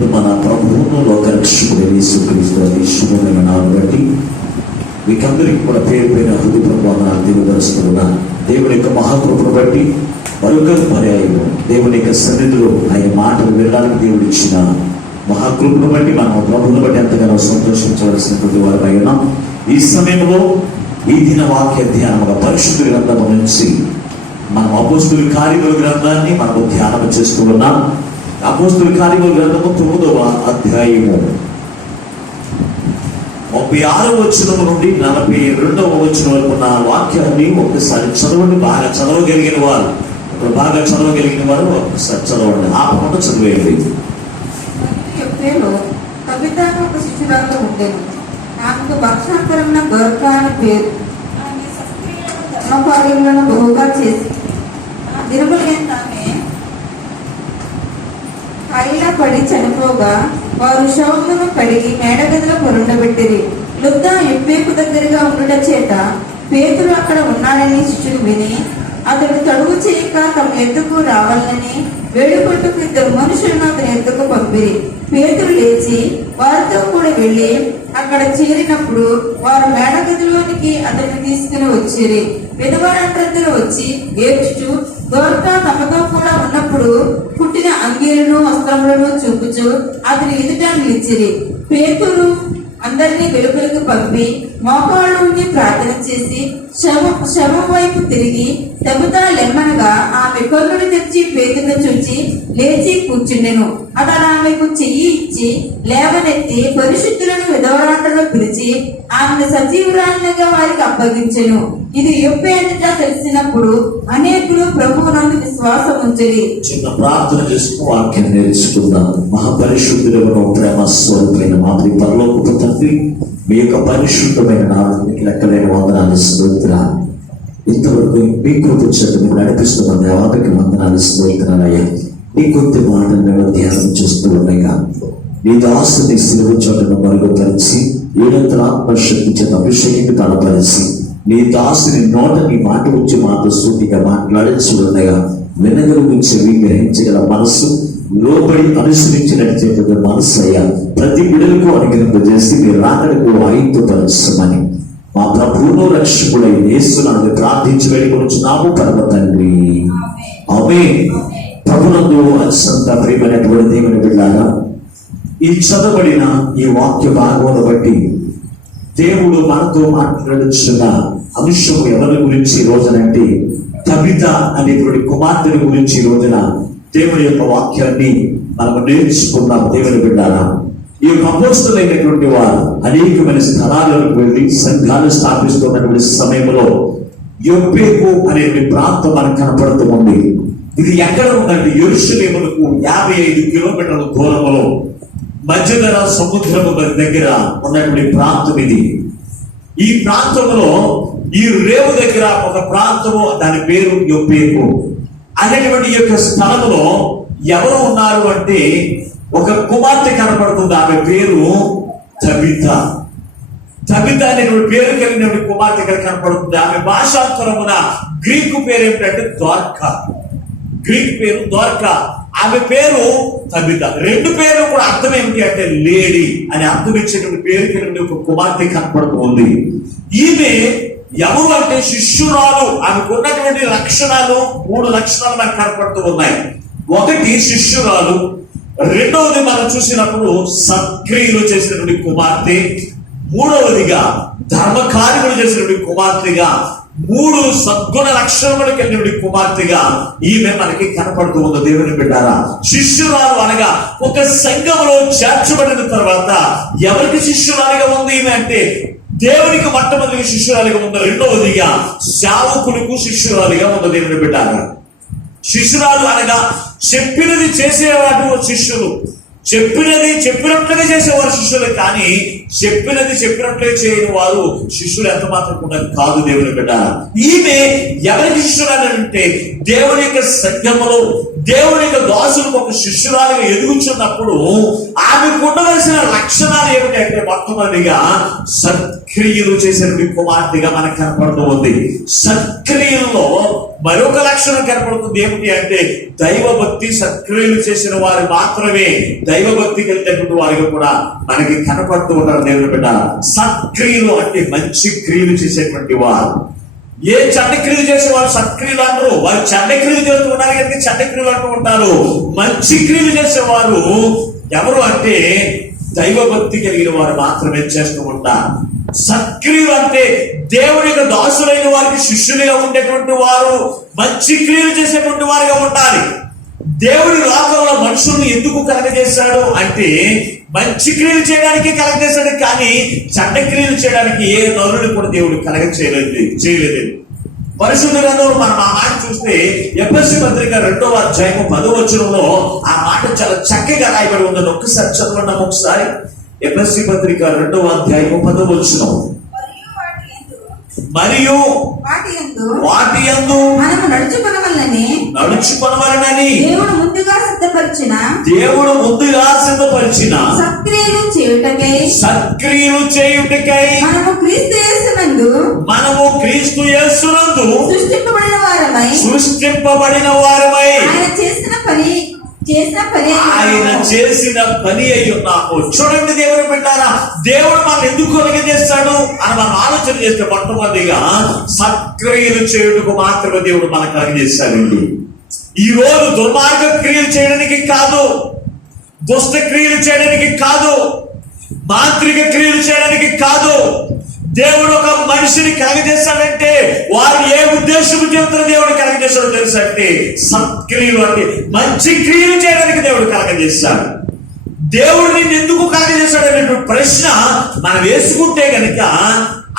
ఇప్పుడు మన ప్రభువును లోకరక్షకుడు యేసుక్రీస్తు అతి శుభమైన నామమును బట్టి మీకందరికీ కూడా పేరు పైన హృదయపూర్వక వందనాలు తెలియపరుస్తున్నా. దేవుని యొక్క మహాకృపను బట్టి మరొక పర్యాయము దేవుని యొక్క సన్నిధిలో ఆయన మాటలు వినడానికి దేవుడు ఇచ్చిన మహాకృపను బట్టి మనం ప్రభువును బట్టి ఎంతగానో సంతోషించవలసినటువంటి వారమై ఉన్నాం. ఈ సమయంలో ఈ దిన వాక్య ధ్యానముగా పరిశుద్ధ గ్రంథము నుంచి మనం అపోస్తుల కార్యముల గ్రంథాన్ని మనము ధ్యానం చేస్తూ ఉన్నాం. అపోస్తుల కార్యముల గ్రంథము 9వ అధ్యాయము 36వ వచనం నుండి 42వ వచనం వరకు ఉన్న వాక్యాన్ని ఒకసారి చదవండి. బాగా చదవగలిగిన వారు ఒకసారి చదవండి. ఆపకుండా చదివేయండి. ఒక శిష్యురాలు ఉండేది. ఆమెకు భక్షాంతరమున గొర్క అని పేరు. ధర్మకార్యములను బహుగా చేసి దినములైన ఆమె కాయిలా పడి చనిపోగా వారు శవమును కడిగి మేడగదిలో పొరుండబెట్టిరి. లుద్దా ఎప్పేకు దగ్గరగా ఉండుట చేత పేతురు అక్కడ ఉన్నాడని శిష్యుడు విని అతడు తడువు చేయక తమ ఎద్దుకు రావాలని వేడుకొట్టుకు 2 మనుషులను అతని ఎద్దుకు పంపిరి. పేతురు లేచి వారితో కూడా వెళ్ళి అక్కడ చేరినప్పుడు వారు మేడగదిలోనికి అతన్ని తీసుకుని వచ్చిరి. విధవరాండ్రందరూ వచ్చి ఏడ్చుచు దోర్కా తమతో కూడా ఉన్నప్పుడు పుట్టిన అంగీలను వస్త్రములను చూపుచు అతని ఎదుట నిలిచిరి. పేతురు అందరినీ వెలుపలకు పంపి మోకాళ్ళు ఉండి ప్రార్థన చేసి శవం వైపు తిరిగి దెబ్బతా లెమ్మనగా ఆమె కన్నులు తెచ్చి పేతురును చూచి లేచి కూర్చుండెను. అతడు ఆమెకు చెయ్యి ఇచ్చి లేవనెత్తి పరిశుద్ధులను విధవరాండ్రలో పిలిచి ఆమెను సజీవురాలుగా వారికి అప్పగించెను. ఇది యొప్పే అంతటా తెలిసినప్పుడు అనేకులు ప్రభువునందు విశ్వాసం ఉంచిరి. చిన్న ప్రార్థన చేసుకుని వాక్యం నేర్చుకుందాం. మహాపరిశుద్ధులను ప్రేమ స్వరూపమైన మా పరలోకపు తండ్రి, మీ యొక్క పరిశుద్ధమైన నామానికి లెక్కలేని వందనాలు స్తోత్రాలు. ఇంతవరకు మీ కృప చేత మీరు నడిపిస్తున్న దేవానికి వందనాలు స్తోత్రాలయ్యా. ఈ కొద్ది మాటను మేము ధ్యానం చేస్తూ ఉండగా నీ దాసుని సిలువ చోటను మరుగుపరిచి ఏడంతల ఆత్మశక్తి చేత అభిషేకాన్ని బలపరిచి నీ దాసుని నోట నీ మాట వచ్చి మాతో సూటిగా మాట్లాడించి ఉండగా వినగలిగించి గ్రహించగల మనసు, లోబడి అనుసరించినట్టు మనసు అయ్యా ప్రతి బిడ్డలకు అనుగ్రహింపజేసి మీరు రాకడకు ఆయుధపరచమని మా ప్రభువును రక్షకుడై యేసునామమున ప్రార్థించి వేడుకొనుచున్నాము పరమ తండ్రి, ఆమేన్. ప్రభునందు అత్యంత ప్రియమైనటువంటి దేవుని బిడ్డలారా, ఈ చదవబడిన ఈ వాక్య భాగమును బట్టి దేవుడు మనతో మాట్లాడుచున్న అంశం ఎవరి గురించి ఈ రోజునంటే తబిత అనేటువంటి కుమార్తెల గురించి ఈ రోజున దేవుని యొక్క వాక్యాన్ని మనం నేర్చుకున్నాం. దేవుని బిడ్డారా, ఈ యొక్క అపోస్తలులైనటువంటి వారు అనేకమైన స్థలాలకు వెళ్ళి సంఘాలు స్థాపిస్తున్నటువంటి సమయంలో యొప్పేకు అనేటువంటి ప్రాంతం మనకు కనపడుతూ ఉంది. ఇది ఎక్కడ ఉందంటే యెరూషలేమునకు 55 కిలోమీటర్ల దూరంలో మధ్యధర సముద్రము దగ్గర ఉన్నటువంటి ప్రాంతం ఇది. ఈ ప్రాంతంలో ఈ రేవు దగ్గర ఒక ప్రాంతము, దాని పేరు యొప్పేకు అనేటువంటి యొక్క స్థలంలో ఎవరు ఉన్నారు అంటే ఒక కుమార్తె కనపడుతుంది. ఆమె పేరు తబిత. తబిత అనేటువంటి పేరు కలిగినటువంటి కుమార్తె ఇక్కడ కనపడుతుంది. ఆమె భాషాంతరమున గ్రీకు పేరు ఏమిటంటే ద్వార్కా. గ్రీక్ పేరు ద్వార్కా. ఆమె పేరు తబిత. 2 పేర్లు కూడా అర్థం ఏమిటి అంటే లేడీ అని అర్థం ఇచ్చేటువంటి పేరు కలిగిన ఒక కుమార్తె కనపడుతుంది. ఈమె ఎవరు అంటే శిష్యురాలు. ఆమెకు ఉన్నటువంటి లక్షణాలు 3 లక్షణాలు మనకు కనపడుతూ ఉన్నాయి. ఒకటి శిష్యురాలు, రెండవది మనం చూసినప్పుడు సత్క్రియలు చేసినటువంటి కుమార్తె, మూడవదిగా ధర్మకార్యములు చేసినటువంటి కుమార్తెగా, 3 సద్గుణ లక్షణములు కలిగినటువంటి కుమార్తెగా ఈమె మనకి కనపడుతూ ఉంది. దేవుని బిడ్డారా, శిష్యురాలు అనగా ఒక సంఘములో చేర్చబడిన తర్వాత ఎవరికి శిష్యురాలిగా ఉంది ఈమె అంటే దేవునికి మొట్టమొదటి శిష్యురాలిగా ఉంది. రెండవదిగా సేవకులకు శిష్యురాలిగా ఉంది. దేవుని బిడ్డారా, శిష్యురాలు అనగా చెప్పినది చేసేవాడు శిష్యులు, చెప్పినట్లుగా చేసేవారు శిష్యులు. కానీ చెప్పినట్లుగా చేయని వారు శిష్యులు ఎంత మాత్రం కూడా కాదు. దేవుని బిడ్డ, ఈమె ఎవరికి శిష్యురాలు అంటే దేవుని యొక్క సంఘములో దేవుని యొక్క దాసులకు ఒక శిష్యురాలుగా ఎదుగుచున్నప్పుడు ఆమెకు ఉండవలసిన లక్షణాలు ఏమిటంటే మొట్టమొదటిగా సత్క్రియలు చేసిన కుమార్తెగా మనకు కనపడుతూ ఉంది. సత్క్రియల్లో మరొక లక్షణం కనపడుతుంది. ఏమిటి అంటే దైవభక్తి. సత్క్రియలు చేసిన వారు మాత్రమే దైవభక్తి కలిగినటువంటి వారికి కూడా మనకి కనపడుతూ ఉంటారు. దేవుని బిడ్డ, సత్క్రియలు అంటే మంచి క్రియలు చేసేటువంటి వారు. ఏ చెడ్డ క్రియలు చేసేవారు సత్క్రియలు అంటారు. వారు చెడ్డ క్రియలు చేస్తూ ఉన్నారు కనుక చెడ్డ క్రియలు అంటూ ఉంటారు. మంచి క్రియలు చేసేవారు ఎవరు అంటే దైవభక్తి కలిగిన వారు మాత్రమే చేస్తూ ఉంటారు. సత్క్రియలు అంటే దేవుని యొక్క దాసులైన వారికి శిష్యులుగా ఉండేటువంటి వారు మంచి క్రియలు చేసేటువంటి వారుగా ఉండాలి. దేవుడి లోకంలో మనుషుల్ని ఎందుకు కలగజేశాడు అంటే మంచి క్రియలు చేయడానికి కలగజేశాడు, కానీ చెడ్డ క్రియలు చేయడానికి ఏ నరుని కూడా దేవుడు చేయలేదు. పరిశుద్ధ గ్రంథంలో మనం ఆ మాట చూస్తే ఎఫెసీ పత్రిక 2వ అధ్యాయము 10వ వచనంలో ఆ మాట చాలా చక్కగా రాయబడి ఉందని ఒక్కసారి చదవండి. ఒకసారి ఎఫెసీ పత్రిక 2వ అధ్యాయము 10వ వచనం. మరియు వాటి యందు మనము నడుచుకొనవలెనని దేవుడు ముందుగా సిద్ధపరిచిన సత్క్రియలు చేయుటకై మనము క్రీస్తు యేసునందు సృష్టింపబడిన వారమై ఆయన చేసిన పని అయి ఉన్నాము. చూడండి దేవుడు పెట్టారా, దేవుడు మనం ఎందుకు కలుగజేస్తాడు అని మనం ఆలోచన చేస్తే మొట్టమొదటిగా సత్క్రియలు చేయుటకు మాత్రమే దేవుడు మనకు కలుగజేస్తాడండి. ఈ రోజు దుర్మార్గ క్రియలు చేయడానికి కాదు, దుష్ట క్రియలు చేయడానికి కాదు, మాంత్రిక క్రియలు చేయడానికి కాదు. దేవుడు ఒక మనిషిని కలగజేస్తాడంటే వారు ఏ ఉద్దేశం చేస్తున్న దేవుడు కలగజేస్తాడో తెలుసు అంటే సత్క్రియలు అంటే మంచి క్రియలు చేయడానికి దేవుడు కలగజేస్తాడు. దేవుడు నిన్ను ఎందుకు కలగజేస్తాడు అనేటువంటి ప్రశ్న మనం వేసుకుంటే గనుక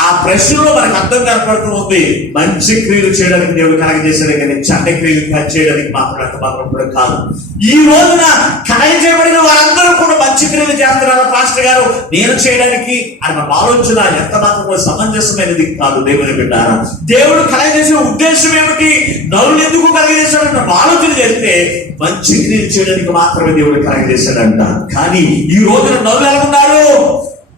ఆ ప్రశ్నలో మనకు అర్థం కనపడుతూ ఉంది. మంచి క్రియలు చేయడానికి దేవుడు కలగజేశాడు కానీ చెడ్డ క్రియలు చేయడానికి మాత్రం కూడా కాదు. ఈ రోజున కలగజేయబడిన వారందరూ కూడా మంచి క్రియలు చేస్తున్నారు పాస్టర్ గారు నేను చేయడానికి అని మన ఆలోచన ఎంత మాత్రం సమంజసమైనది కాదు. దేవుని బిడ్డారా, దేవుడు కలగజేసిన ఉద్దేశం ఏమిటి, నరులు ఎందుకు కలగజేశాడంట ఆలోచన చేస్తే మంచి క్రియలు చేయడానికి మాత్రమే దేవుడు కలగజేశాడంట. కానీ ఈ రోజున నరులు ఎలా ఉన్నారు?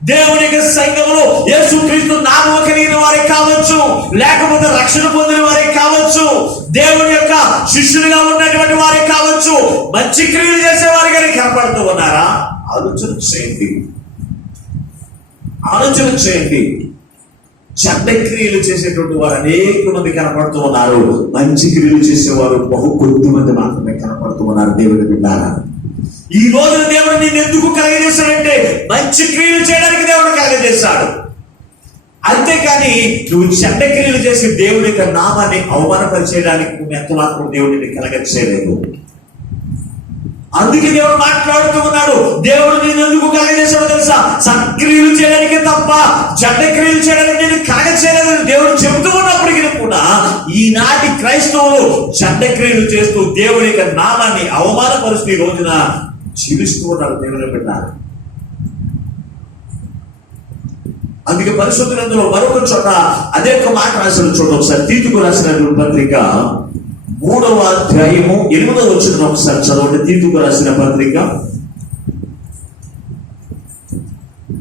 దేవుని యొక్క సంఘములో యేసుక్రీస్తు నామము కలిగిన వారే కావచ్చు, లేకపోతే రక్షణ పొందిన వారే కావచ్చు, దేవుని యొక్క శిష్యులుగా ఉన్నటువంటి వారే కావచ్చు, మంచి క్రియలు చేసే వారిగానే కనపడుతూ ఉన్నారా? ఆలోచన చేయండి. చెడ్డ క్రియలు చేసేటువంటి వారు అనేక మంది కనపడుతూ ఉన్నారు. మంచి క్రియలు చేసేవారు బహు కొద్ది మంది మాత్రమే కనపడుతూ ఉన్నారు. దేవుని బిడ్డారా, ఈ రోజు దేవుడు నిన్ను ఎందుకు కలగజేశాడంటే మంచి క్రియలు చేయడానికి దేవుడు కలగజేశాడు. అంతేకాని నువ్వు చెడ్డ క్రియలు చేసి దేవుడి యొక్క నామాన్ని అవమానపరిచేయడానికి నువ్వు ఎంత మాత్రం దేవుడిని కలగజేయలేదు. అందుకే దేవుడు మాట్లాడుతూ ఉన్నాడు. దేవుడు నేను ఎందుకు కలగజేశాడో తెలుసా? సత్క్రియలు చేయడానికి తప్ప చెడ్డ క్రియలు చేయడానికి నేను కలగజేయలేదని దేవుడు చెబుతూ ఉన్నప్పటికీ కూడా ఈనాటి క్రైస్తవులు చెడ్డ క్రియలు చేస్తూ దేవుడి యొక్క నామాన్ని అవమానపరుస్తూ ఈ రోజున జీవిస్తూ ఉన్నారు. దేవుని పెట్టారు. అందుకే పరిశుద్ధ గ్రంథంలో మరొక చోట అదే ఒక మాట రాసిన చూడండి. ఒకసారి తీతుకు రాసిన పత్రిక 3వ అధ్యాయము 8వ వచనం ఒకసారి చదవండి. తీతుకు రాసిన పత్రిక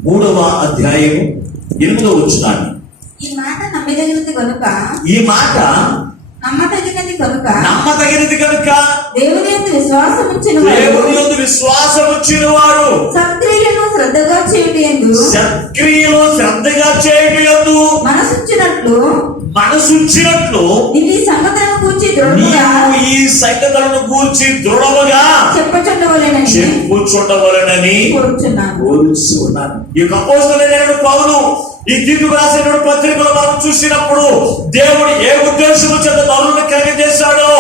3వ అధ్యాయము 8వ వచనాన్ని. ఈ మాట నమ్మదగినది కనుక దేవుని యందు విశ్వాసం ఉంచిన వారు సత్క్రియలను శ్రద్ధగా చేయుటయందు మనసుంచినట్లు ఈ సంగతులను గూర్చి దృఢముగా చెప్పుచుండవలెనని కోరుచున్నాను. ఈ అపోస్తలుడైన పౌలు ఈ తీతుకు రాసిన పత్రికలో మనం చూసినప్పుడు దేవుడు ఏ ఉద్దేశం చేత నరులను కలగజేశాడో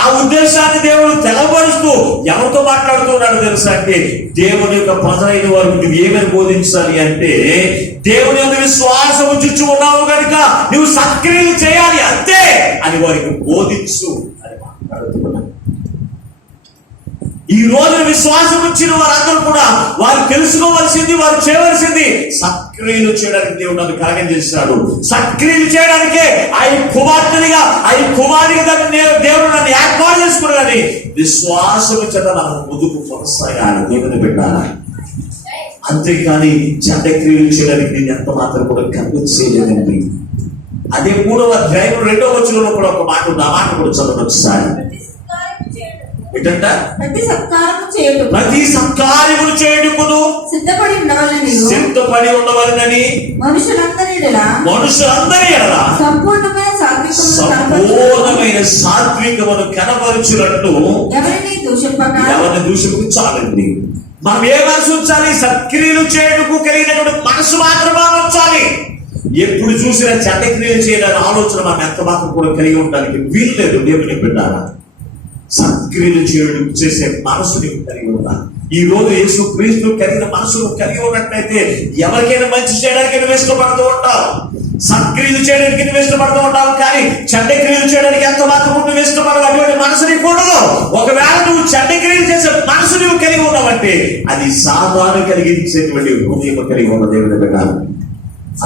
ఆ ఉద్దేశాన్ని దేవుడు తెలపరుస్తూ ఎవరితో మాట్లాడుతున్నాడు తెలుసా అంటే దేవుని యొక్క ప్రజలైన వారికి నువ్వు ఏమని బోధించాలి అంటే దేవుని యొక్క విశ్వాసం ఉంచు ఉన్నావు కనుక నువ్వు సత్క్రియలు చేయాలి అంతే అని వారికి బోధించు అని మాట్లాడుతున్నాడు. ఈ రోజు విశ్వాసం వచ్చిన వారందరూ కూడా వారు తెలుసుకోవాల్సింది, వారు చేయవలసింది సక్రియలు చేయడానికి దేవుడు నన్ను కలగం చేశాడు. సక్రియలు చేయడానికే కుమార్తెనిగా కుమారుడిగా దేవుడు నన్ను ఏర్పాటు చేసుకున్నాడని విశ్వాసం చేత మనం ముందుకు కొనసాగాలి. దేవుని పెట్టాలి. అంతేకాని చెడ్డ క్రియలు చేయడానికి నేను ఎంత మాత్రం కూడా కన్విన్స్ చేయలేదండి. అదే 3వ అధ్యాయం 2వ వచనంలో కూడా ఒక మాట ఉంది. ఆ మాట కూడా చదవండి ఒకసారి. ఏంటంట? ప్రతి సత్కార్యములు చేయుటకును సిద్ధపడి ఉండవలెనని మనుషులందరి ఎడల సంపూర్ణమైన సాత్వికమును కనపరచునట్లు ఎవరిని దూషించాలండి. మనం ఏ మనసు ఉంచాలి? సత్క్రియలు చేయటకు కలిగినటువంటి మనసు మాత్రమే ఉంచాలి. ఎప్పుడు చూసినా చెడ్డ క్రియలు చేయాలని ఆలోచన మనం ఎంత మాత్రం కూడా కలిగి ఉండడానికి వీలు లేదు. దేవుని బిడ్డారా, సత్క్రియలు చేయడం చేసే మనసుని కలిగి ఉండాలి. ఈ రోజు యేసు క్రీస్తు కలిగిన మనసును కలిగి ఉన్నట్లయితే ఎవరికైనా మంచి చేయడానికి నువ్వు ఇష్టపడుతూ ఉంటావు, సత్క్రియలు చేయడానికి నువ్వు ఇష్టపడుతూ ఉంటావు. కానీ చెడ్డ క్రియలు చేయడానికి ఎంత మాత్రం నువ్వు ఇష్టపడవు. అటువంటి మనసు నీకు ఉండదు. ఒకవేళ నువ్వు చెడ్డ క్రియలు చేసే మనసు నువ్వు కలిగి ఉన్నావంటే అది సాధారణ కలిగించేటువంటి హృదయం కలిగి ఉన్న దేవుని బిడ్డ.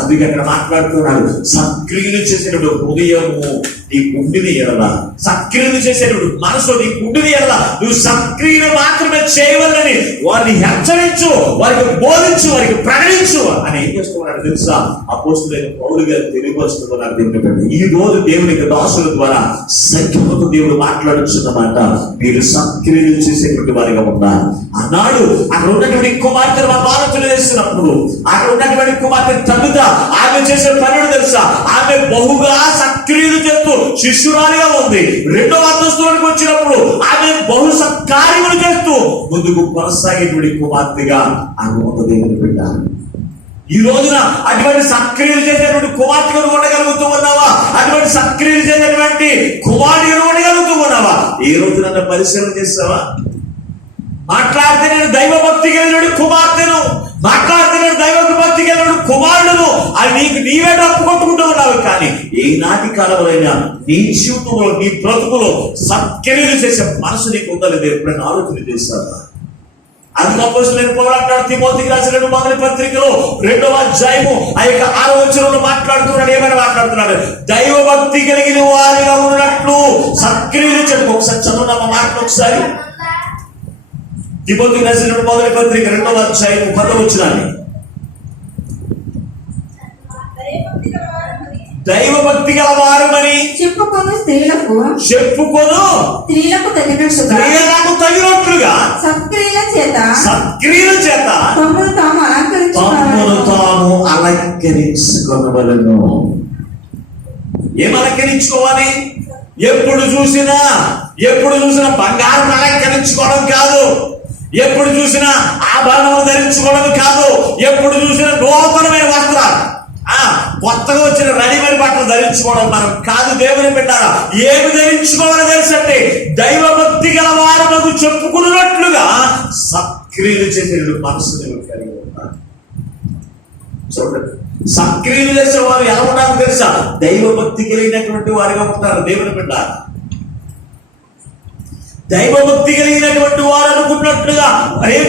అందుకే అక్కడ మాట్లాడుతున్నాడు, సత్క్రియలు చేసేటప్పుడు హృదయము నీ గుండెని ఎడల, సత్క్రియలు చేసేటప్పుడు మనసు నీ గుండెని ఎడల నువ్వు సత్క్రియలు మాత్రమే చేయవలని వారిని హెచ్చరించు, వారికి బోధించు, వారికి ప్రకటించు అని ఏం చేస్తున్నాడు తెలుసా? అపోస్తలుడైన పౌలు గారు తెలియపరుస్తున్నారు. దేవుని ఈ రోజు దేవునికి దాసుల ద్వారా సంఖ్యతో దేవుడు మాట్లాడుతున్నమాట. మీరు సత్క్రియలు చేసేటువంటి వారిగా ఉన్నారు. ఆనాడు అక్కడ ఉన్నటువంటి కుమార్తె ఆలోచన చేస్తున్నప్పుడు అక్కడ ఉన్నటువంటి కుమార్తె తల్లిద ఆమె చేసే పనులు తెలుసా? ఆమె బహుగా సత్క్రియలు చేస్తూ శిష్యురాలిగా ఉంది. 2వ అంతస్తులోకి వచ్చినప్పుడు ఆమె బహు సత్కార్యములు చేస్తూ ముందుకు కొనసాగేటువంటి కుమార్తెగా ఆమె ఉన్న దేవుని బిడ్డ. ఈ రోజున అటువంటి సత్క్రియలు చేసేటువంటి కుమార్తెను ఉండగలుగుతూ ఉన్నావా? అటువంటి సత్క్రియలు చేసేటువంటి కుమారుడిని ఉండగలుగుతూ ఉన్నావా? ఏ రోజు నన్ను పరిశీలన చేస్తావా? మాట్లాడితే నేను దైవభక్తి కలిగిన కుమార్తెను, మాట్లాడితే నేను దైవభక్తి కలిగిన కుమారుడును అని నీకు నీవే డప్పు కొట్టుకుంటూ ఉన్నావు. కానీ ఏ నాటి కాలంలోనైనా నీ జీవితంలో, నీ బ్రతుకులో సత్క్రియలు చేసే మనసు నీకు ఉందలేదు ఎప్పుడైనా ఆలోచన చేస్తావా? అందుకు అపోస్తలుడైన పౌలు అంటాడు తిమోతికి రాసిన మొదటి పత్రికలో 2వ అధ్యాయము 6వ వచనంలో మాట్లాడుతున్నాడు. ఏమైనా మాట్లాడుతున్నాడు? దైవభక్తి కలిగిన వారిగా ఉన్నట్లు సత్క్రియలు చెప్పు. ఒకసారి చదువున్నామా మాటలు ఒకసారి. తిమోతికి రాసిన మొదటి పత్రిక 2వ అధ్యాయం 10వ వచనాన్ని. దైవభక్తి గల వారమని చెప్పుకొను స్త్రీలకు తగినట్లుగా సత్క్రియల చేత తమ్మును తాము అలంకరించుకొనవలెను. ఏం అలంకరించుకోవాలి? ఎప్పుడు చూసినా బంగారం అలంకరించుకోవడం కాదు, ఎప్పుడు చూసినా ఆభరణం ధరించుకోవడం కాదు, ఎప్పుడు చూసినా నూతనమైన వస్త్రాలు, కొత్తగా వచ్చిన రెడీమేడ్ బట్టలు ధరించుకోవడం మనం కాదు. దేవుని పెట్టారా? ఏమి ధరించుకోవాలో తెలుసండి? దైవభక్తి గల వారు చెప్పుకున్నట్లుగా సత్క్రియలు చేసే మనసుని కలిగి ఉంటారు. చూడండి, సత్క్రియలు చేసే వారు ఎలా ఉన్నారో తెలుసా? దైవభక్తి కలిగినటువంటి వారిగా ఉంటారు. దేవుని పెట్టారా? దైవభక్తి కలిగినటువంటి వారు అనుకున్నట్లుగా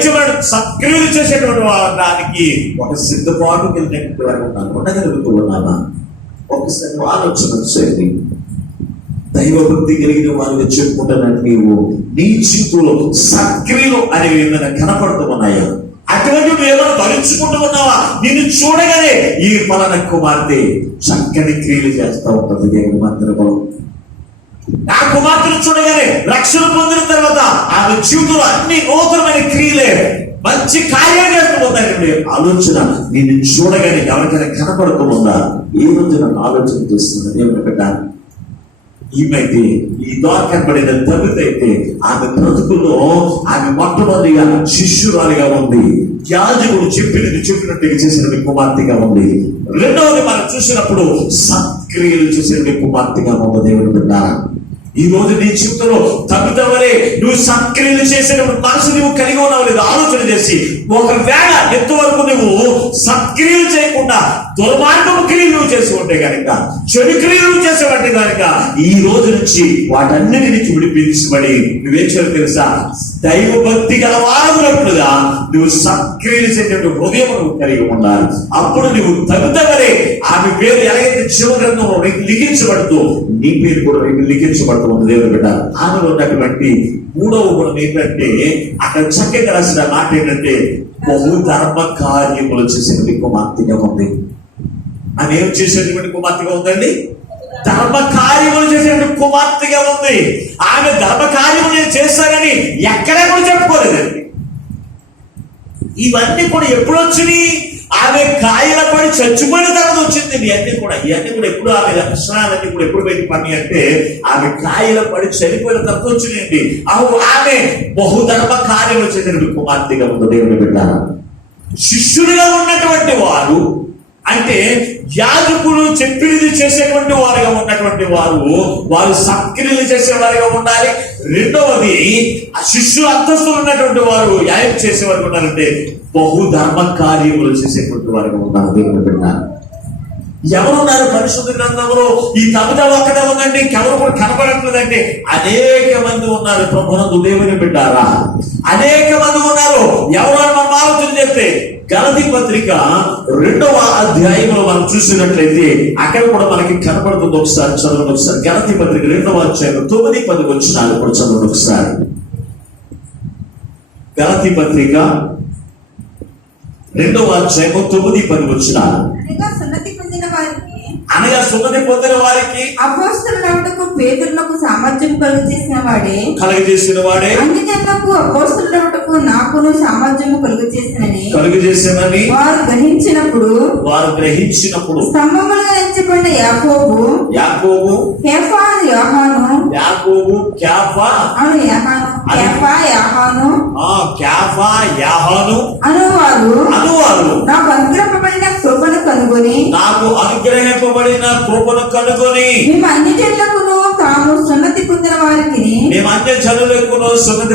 చెప్పాడు. సత్క్రియలు చేసేటువంటి దానికి ఒక సిద్ధపాటు కలిగినటువంటి వారు ఉండగలుగుతూ ఉన్నామా? ఒకసారి ఆలోచన చేయండి. దైవభక్తి కలిగిన వారిని చెప్పుకుంటానని నీవు నీ జీవితంలో సత్క్రియలు అనేవి ఏమైనా కనపడుతూ ఉన్నాయా? అటువంటి నువ్వు ఏమైనా ధరించుకుంటూ ఉన్నావా? నిన్ను చూడగానే ఈ పలానా కుమార్తె చక్కని క్రియలు చేస్తూ ఉంటుంది దేవుని మందిరంలో. ఆ కుమార్తెను చూడగానే రక్షణ పొందిన తర్వాత ఆమె జీవితంలో అన్ని నూతనమైన క్రియలే, మంచి కార్యాలు చేస్తుపోతాయి. ఆలోచన నిన్ను చూడగానే ఎవరికైనా కనపడుతుందా? ఏ రోజు నన్ను ఆలోచన చేస్తుంది దేవుని బిడ్డ. ఈమెయితే ఈ ద్వారా కనబడిన తల్లిదైతే ఆమె బ్రతుకుల్లో ఆమె మొట్టమొదటిగా శిష్యురాలిగా ఉంది. యాజకుడు చెప్పినట్టుగా చేసిన కుమార్తెగా ఉంది. రెండవది మనం చూసినప్పుడు సత్క్రియలు చేసిన కుమార్తెగా ఉంది దేవుని బిడ్డ. ఈ రోజు నీ జీవితంలో తగ్గుతావరే నువ్వు సత్క్రియలు చేసేటప్పుడు మనసు నువ్వు కలిగి ఉన్నావు లేదు ఆలోచన చేసి, ఒకవేళ ఎంతవరకు నువ్వు సత్క్రియలు చేయకుండా దుర్మార్గము క్రియలు నువ్వు చేసి ఉంటే కనుక, చెడు క్రియలు చేసేవాటి కనుక ఈ రోజు నుంచి వాటన్నిటి నుంచి విడిపించబడి నువ్వేం చేయాలి తెలుసా? దైవ భక్తి గల వారమునట్లుగా నువ్వు సత్క్రియలు చేసేటువంటి హృదయం నువ్వు కలిగి ఉండాలి. అప్పుడు నువ్వు తగ్గుతావరే ఆమె పేరు ఎలాగైతే జీవ గ్రంథంలో లిఖించబడుతూ నీ పేరు కూడా లిఖించబడుతూ ఉంది. దేవుడు బిడ్డ, ఆమెలో ఉన్నటువంటి మూడవ గుణం ఏంటంటే, అక్కడ చక్కగా రాసిన మాట ఏంటంటే, బహుధర్మ కార్యములు చేసేటువంటి కుమార్తెగా ఉంది. ఆమె ఏం చేసేటువంటి కుమార్తెగా ఉందండి? ధర్మ కార్యములు చేసేటువంటి కుమార్తెగా ఉంది. ఆమె ధర్మ కార్యములు చేస్తానని ఎక్కడా కూడా చెప్పుకోలేదండి. ఇవన్నీ కూడా ఎప్పుడు వచ్చినాయి? ఆమె కాయల పడి చచ్చిపోయిన తర్వాత వచ్చింది. ఇవన్నీ కూడా ఎప్పుడు ఆమె లక్షణాలన్నీ కూడా ఎప్పుడు బయట పని అంటే, ఆమె కాయల పడి చనిపోయిన తర్వాత వచ్చినాయండి. ఆమె బహుధర్మ కార్యములు చేసేటువంటి కుమార్తెగా ఉంది. దేవుని బిడ్డ, శిష్యులుగా ఉన్నటువంటి వారు అంటే యాజకులు చెప్పినది చేసేటువంటి వారుగా ఉన్నటువంటి వారు సత్క్రియలు చేసేవారుగా ఉండాలి. రెండవది, శిష్యులు అంతస్తులు ఉన్నటువంటి వారు ఏం చేసేవారు ఉండాలంటే బహుధర్మ కార్యములు చేసేటువంటి వారుగా ఉండాలి. దేవుని బిడ్డ, ఎవరున్నారు పరిశుద్ధ గ్రంథంలో? ఈ తమిళ ఒక్కటే ఉందండి, ఎవరు కూడా కనపడట్లేదంటే అనేక మంది ఉన్నారు. ప్రభునందు దేవుని బిడ్డారా, అనేక మంది ఉన్నారు. ఎవరు మనం ఆలోచన చేస్తే గలతీ పత్రిక 2వ అధ్యాయంలో మనం చూసినట్లయితే అక్కడ కూడా మనకి కనపడుతుంది. ఒకసారి చదవండి. ఒకసారి గలతీ పత్రిక 2వ అధ్యాయం 9-10 వచనాలు కూడా చదవండి ఒకసారి. గలతీ పత్రిక 2వ అధ్యాయం 9-10 వచనాలు. అనగా సున్నతి పొందిన వారికి అపోస్తలులకు పేతురులకు సామర్థ్యం కలుగజేసిన వాడే అన్యజనులకు అపోస్తలులకు నాకును సామర్థ్యం కలుగజేసినని వారు గ్రహించినప్పుడు స్తంభములుగా ఎంచబడిన యాకోబు కేఫా యాహాను అనువారు నాకు అనుగ్రహింపబడిన కృపను కనుగొని మేము అన్ని జనులకును తాము సున్నతి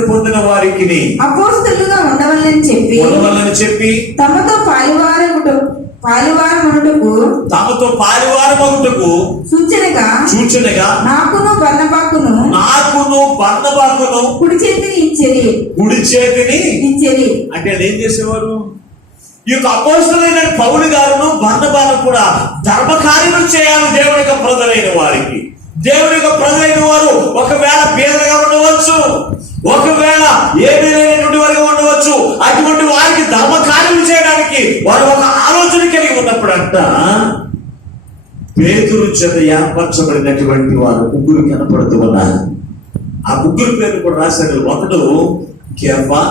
పొందిన వారికి అపోస్తలుగా ఉండవలని చెప్పి తమతో పాలువారముటకు సూచనగా నాకును బర్నబాకును కుడి చేతిని ఇచ్చిరి. అంటే అదేం చేసేవారు? ఈ యొక్క అపోస్తలులైన పౌలు గారును బర్నబాను కూడా ధర్మ కార్యములు చేయాలి. దేవుని యొక్క ప్రజలైన వారికి, దేవుని యొక్క ప్రజలైన వారు ఒకవేళ పేదలుగా ఉండవచ్చు, ఒకవేళ ఏమీ లేనటువంటి వారిగా ఉండవచ్చు. అటువంటి వారికి ధర్మ కార్యములు చేయడానికి వారు ఒక ఆలోచన కలిగి ఉన్నప్పుడు అంట పేతురు చేత ఏర్పరచబడినటువంటి వారు 3 కనపడుతూ ఉన్నారు. ఆ 3 పేరు కూడా రాశారు. ఒకడు కేఫా,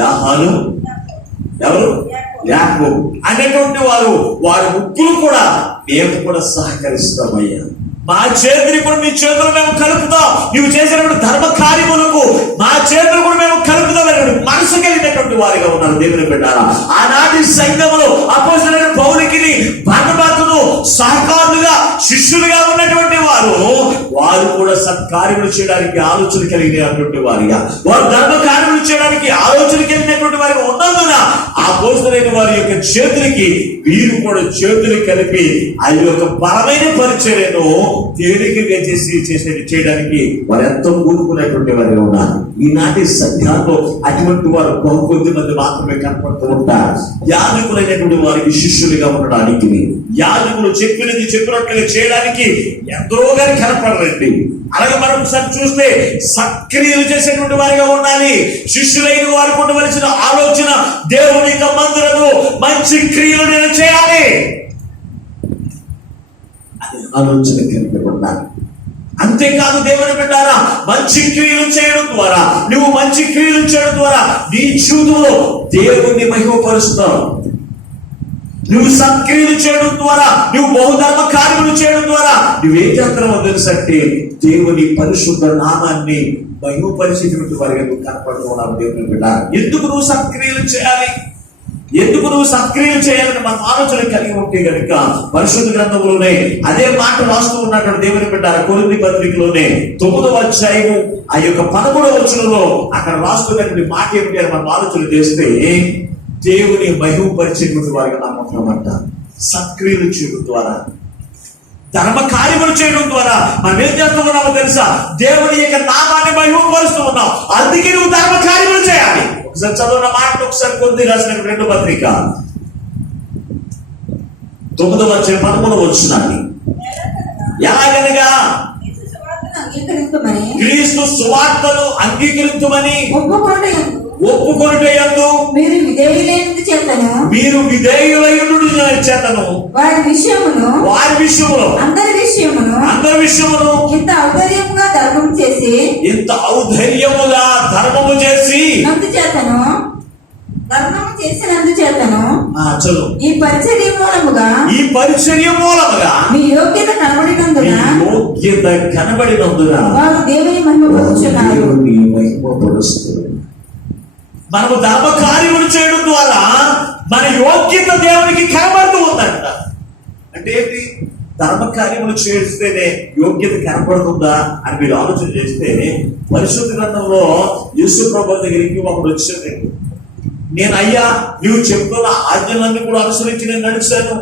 యాహాను, ఎవరు? యాకోబు అనేటువంటి వారు 3 కూడా మేము కూడా సహకరిస్తామయ్యా, మా చేతిని కూడా మీ చేతులు మేము కలుపుతాం, నువ్వు చేసినటువంటి ధర్మ కార్యములకు మా చేతులు కూడా మేము కలుపుతాం మనసు కలిగినటువంటి వారిగా ఉన్నారు. దేవుని బిడ్డారా, ఆనాటి సంఘములో అపోస్తలులైన పౌలుకి బర్నబాకును సహకారులుగా శిష్యులుగా ఉన్నటువంటి వారు కూడా సత్కార్యములు చేయడానికి ఆలోచన కలిగినటువంటి వారిగా, వారు ధర్మ కార్యములు చేయడానికి ఆలోచన కలిగినటువంటి వారిగా ఉన్నందున ఆ అపోస్తలులైన వారి యొక్క చేతులకి వీరు కూడా చేతులు కలిపి ఆ యొక్క బలమైన పరిచర్యను తేలికగా చేయడానికి వారు ఎంతో కూరుకున్నటువంటి వారిగా ఉన్నారు. ఈనాటి సంఘాల్లో అటువంటి వారు బహుకొద్ది మంది మాత్రమే కనపడుతూ ఉంటారు. యాజకులైనటువంటి వారికి శిష్యులుగా ఉండడానికి, యాజకులు చెప్పినట్లుగా చేయడానికి ఎందరో గారి కనపడరండి. అలాగే మనం చూస్తే సక్రియలు చేసేటువంటి వారిగా ఉండాలి. శిష్యులైన వారికి ఉండవలసిన ఆలోచన దేవుని యొక్క మందిరము మంచి క్రియలు నేను చేయాలి అది ఆలోచన కలిగి ఉండాలి. అంతేకాదు దేవుని బిడ్డారా, మంచి క్రియలు చేయడం ద్వారా, నువ్వు మంచి క్రియలు చేయడం ద్వారా నీ జీవితంలో దేవుణ్ణి మహిమపరుస్తావు. నువ్వు సత్క్రియలు చేయడం ద్వారా, నువ్వు బహుధర్మ కార్యములు చేయడం ద్వారా నువ్వేం చేస్తున్నావో తెలుసంటే దేవుని పరిశుద్ధ నామాన్ని మహిమపరిచేటువంటి వారిగా నువ్వు కనపడుతున్నావు. దేవుని బిడ్డ, ఎందుకు నువ్వు సత్క్రియలు చేయాలి? ఎందుకు నువ్వు సత్క్రియలు చేయాలని మన ఆలోచన కలిగి ఉంటే గనుక పరిశుద్ధ గ్రంథంలోనే అదే మాట రాస్తూ ఉన్నటువంటి దేవుని బిడ్డ కొరింథీ పత్రికలోనే 9వ అధ్యాయము ఆ యొక్క 11వ వచనంలో అక్కడ రాస్తున్నటువంటి మాట ఏమిటి అని మనం ఆలోచన చేస్తే, దేవుని మహిమపరిచేటువంటి వారికి నమ్మకమంట. సత్క్రియలు చేయడం ద్వారా, ధర్మ కార్యములు చేయడం ద్వారా మనం ఏం చేస్తున్నామో తెలుసా? దేవుని యొక్క నామాన్ని మహిమపరుస్తూ ఉన్నాం. అందుకే నువ్వు ధర్మ కార్యములు చేయాలి. ఒకసారి చదువున్న మాటలు ఒకసారి కొద్ది రాసిన 2వ పత్రిక 9వ అధ్యాయం 11వ వచనాన్ని. ఎలాగనగా క్రీస్తు సువార్తను అంగీకరించమని ఒప్పుకొనుటయందు మీరు విధేయులైనందు చేతను వారి విషయమును అందరి విషయమును ఇంత ఔదార్యముగా ధర్మము చేసి ధర్మము చేసినందు చేతను ఈ పరిచర్య మూలముగా మీ యోగ్యత కనబడినందున వారు దేవుని మహిమపరుచున్నారు. మనము ధర్మ కార్యములు చేయడం ద్వారా మన యోగ్యత దేవునికి కనబడుతూ ఉందంట. అంటే ఏంటి? ధర్మ కార్యములు చేస్తేనే యోగ్యత కనపడుతుందా అని మీరు ఆలోచన చేస్తే, పరిశుద్ధ గ్రంథంలో యేసు ప్రభువు దగ్గరికి ఒకడు వచ్చాడు. నేను అయ్యా నువ్వు చెప్తున్న ఆజ్ఞలన్నీ కూడా అనుసరించి నేను నడిచాను,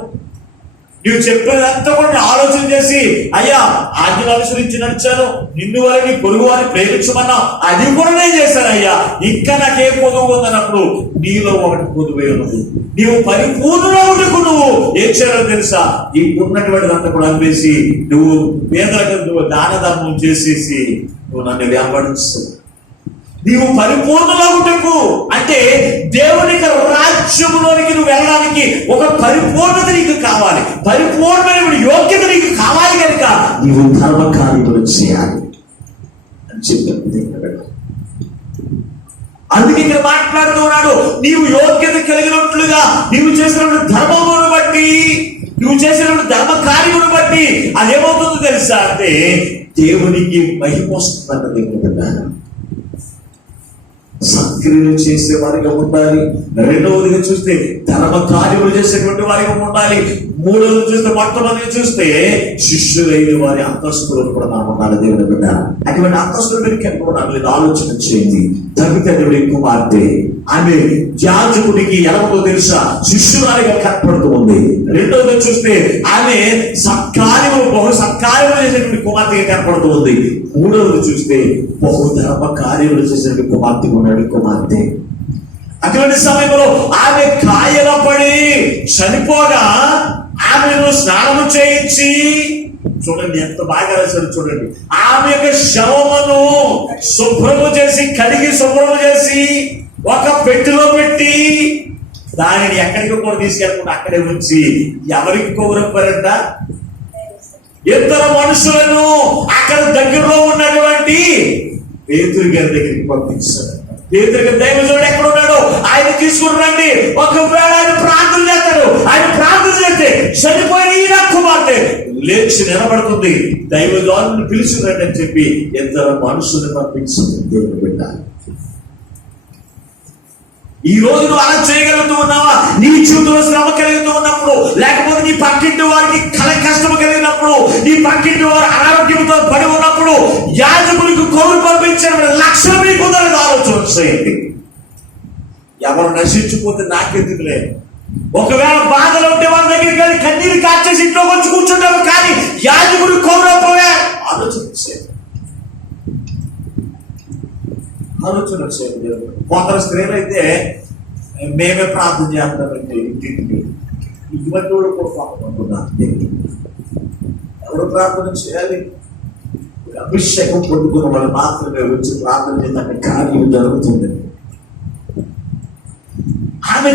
నువ్వు చెప్పేదంతా కూడా ఆలోచన చేసి అయ్యా ఆజ్ఞలు అనుసరించి నడిచాను, నిన్ను వారిని పొరుగు వారిని ప్రేమించమన్నా అది కూడా నేను చేశాను అయ్యా, ఇంకా నాకేం పొదువు ఉందన్నప్పుడు నీలో ఒకటి పొదువై ఉన్నది. నీవు పరిపూర్ణులకు నువ్వు ఏం చేయాలో తెలుసా? ఈ ఉన్నటువంటి అంతా కూడా అనిపేసి నువ్వు పేదలకు నువ్వు దాన ధర్మం చేసేసి నువ్వు నన్ను వ్యాపారిస్తావు. నీవు పరిపూర్ణులకు అంటే దేవుని రాజ్యములోనికి నువ్వు వెళ్ళడానికి ఒక పరిపూర్ణత నీకు కావాలి, పరిపూర్ణమైన యోగ్యత నీకు కావాలి కనుక నీవు ధర్మ కార్యములు చేయాలి అని చెప్పారు. అందుకే ఇక్కడ మాట్లాడుతూ ఉన్నాడు, నీవు యోగ్యత కలిగినట్లుగా నీవు చేసినటువంటి ధర్మమును బట్టి, నువ్వు చేసినటువంటి ధర్మ కార్యమును బట్టి అదేమవుతుందో తెలుసా? అంటే దేవునికి మహిమ వస్తుందన్న దేవుడు. సత్క్రియలు చేసే వారిగా ఉండాలి. రెండవదిగా చూస్తే ధర్మ కార్యములు చేసేటువంటి వారిగా ఉండాలి. మూడవది చూస్తే మొట్టమొదటిగా చూస్తే శిష్యులైన వారి అంతస్తులు కూడా మనం ఉండాలి. దేవుని బిడ్డ అటువంటి అంతస్తులు మీరు ఎక్కడ ఆలోచన చేయండి. తల్లిదండ్రుడి కుమార్తె ఆమె యాజకుడికి ఎలాగో తెలుసా? శిష్యురాలిగా కనపడుతూ ఉంది. రెండవది చూస్తే ఆమె బహు సత్కార్యములు చేసేటువంటి కుమార్తెగా కనపడుతూ ఉంది. మూడవది చూస్తే బహుధర్మ కార్యములు చేసేటువంటి కుమార్తె. అటువంటి సమయంలో ఆమె కాయలపడి చనిపోగా ఆమెను స్నానము చేయించి, చూడండి ఎంత బాగా రాశారు చూడండి, ఆమె యొక్క శవమును శుభ్రము చేసి కడిగి శుభ్రము చేసి ఒక పెట్టెలో పెట్టి దానిని ఎక్కడికి కూడా తీసుకెళ్ళకుండా అక్కడే ఉంచి ఎవరికి కౌరప్పారంట? ఇద్దరు మనుషులను అక్కడ దగ్గరలో ఉన్నటువంటి పేతురు గారి దగ్గరికి పంపించారు. పేతురు గారి దైవజనుడు ఎక్కడ ఉన్నాడు? ఆయన తీసుకుని రండి. ఒకవేళ ఆయన ప్రార్థన చేస్తాడు, ఆయన ప్రార్థన చేస్తే చనిపోయిన ఈయన కుమార్తె లేచి నిలబడుతుంది, దైవజనుడిని పిలుచురండి అని చెప్పి ఇద్దరు మనుషులను పంపించింది దేవుని బిడ్డ. ఈ రోజు నువ్వు అలా చేయగలుగుతూ ఉన్నావా? నీ జీవితంలో శ్రమ కలుగుతూ ఉన్నప్పుడు, లేకపోతే నీ పక్కింటి వారికి కష్టం కలిగినప్పుడు, నీ పక్కింటి వారు అనారోగ్యంతో పడి ఉన్నప్పుడు యాజకునికి కౌలు పంపించిన లక్ష్యం మీకు ఉందని ఆలోచన చేయండి. ఎవరు నశించిపోతే నాకెందుకులే. ఒకవేళ బాధలు ఉంటే వాళ్ళ దగ్గరికి వెళ్ళి కన్నీరు కాచేసి ఇంట్లోకి వచ్చి కూర్చుంటాము, కానీ యాజకుడికి కౌరవపోయే ఆలోచన చేయండి. కొందరు స్త్రీలు అయితే మేమే ప్రార్థన చేస్తామంటే ఇంటికి ఇటువంటి ఎవరు ప్రార్థన చేయాలి? అభిషేకం పొందుకున్న వాళ్ళు మాత్రమే వచ్చి ప్రార్థన చేయాలంటే కార్యం జరుగుతుంది. ఆమె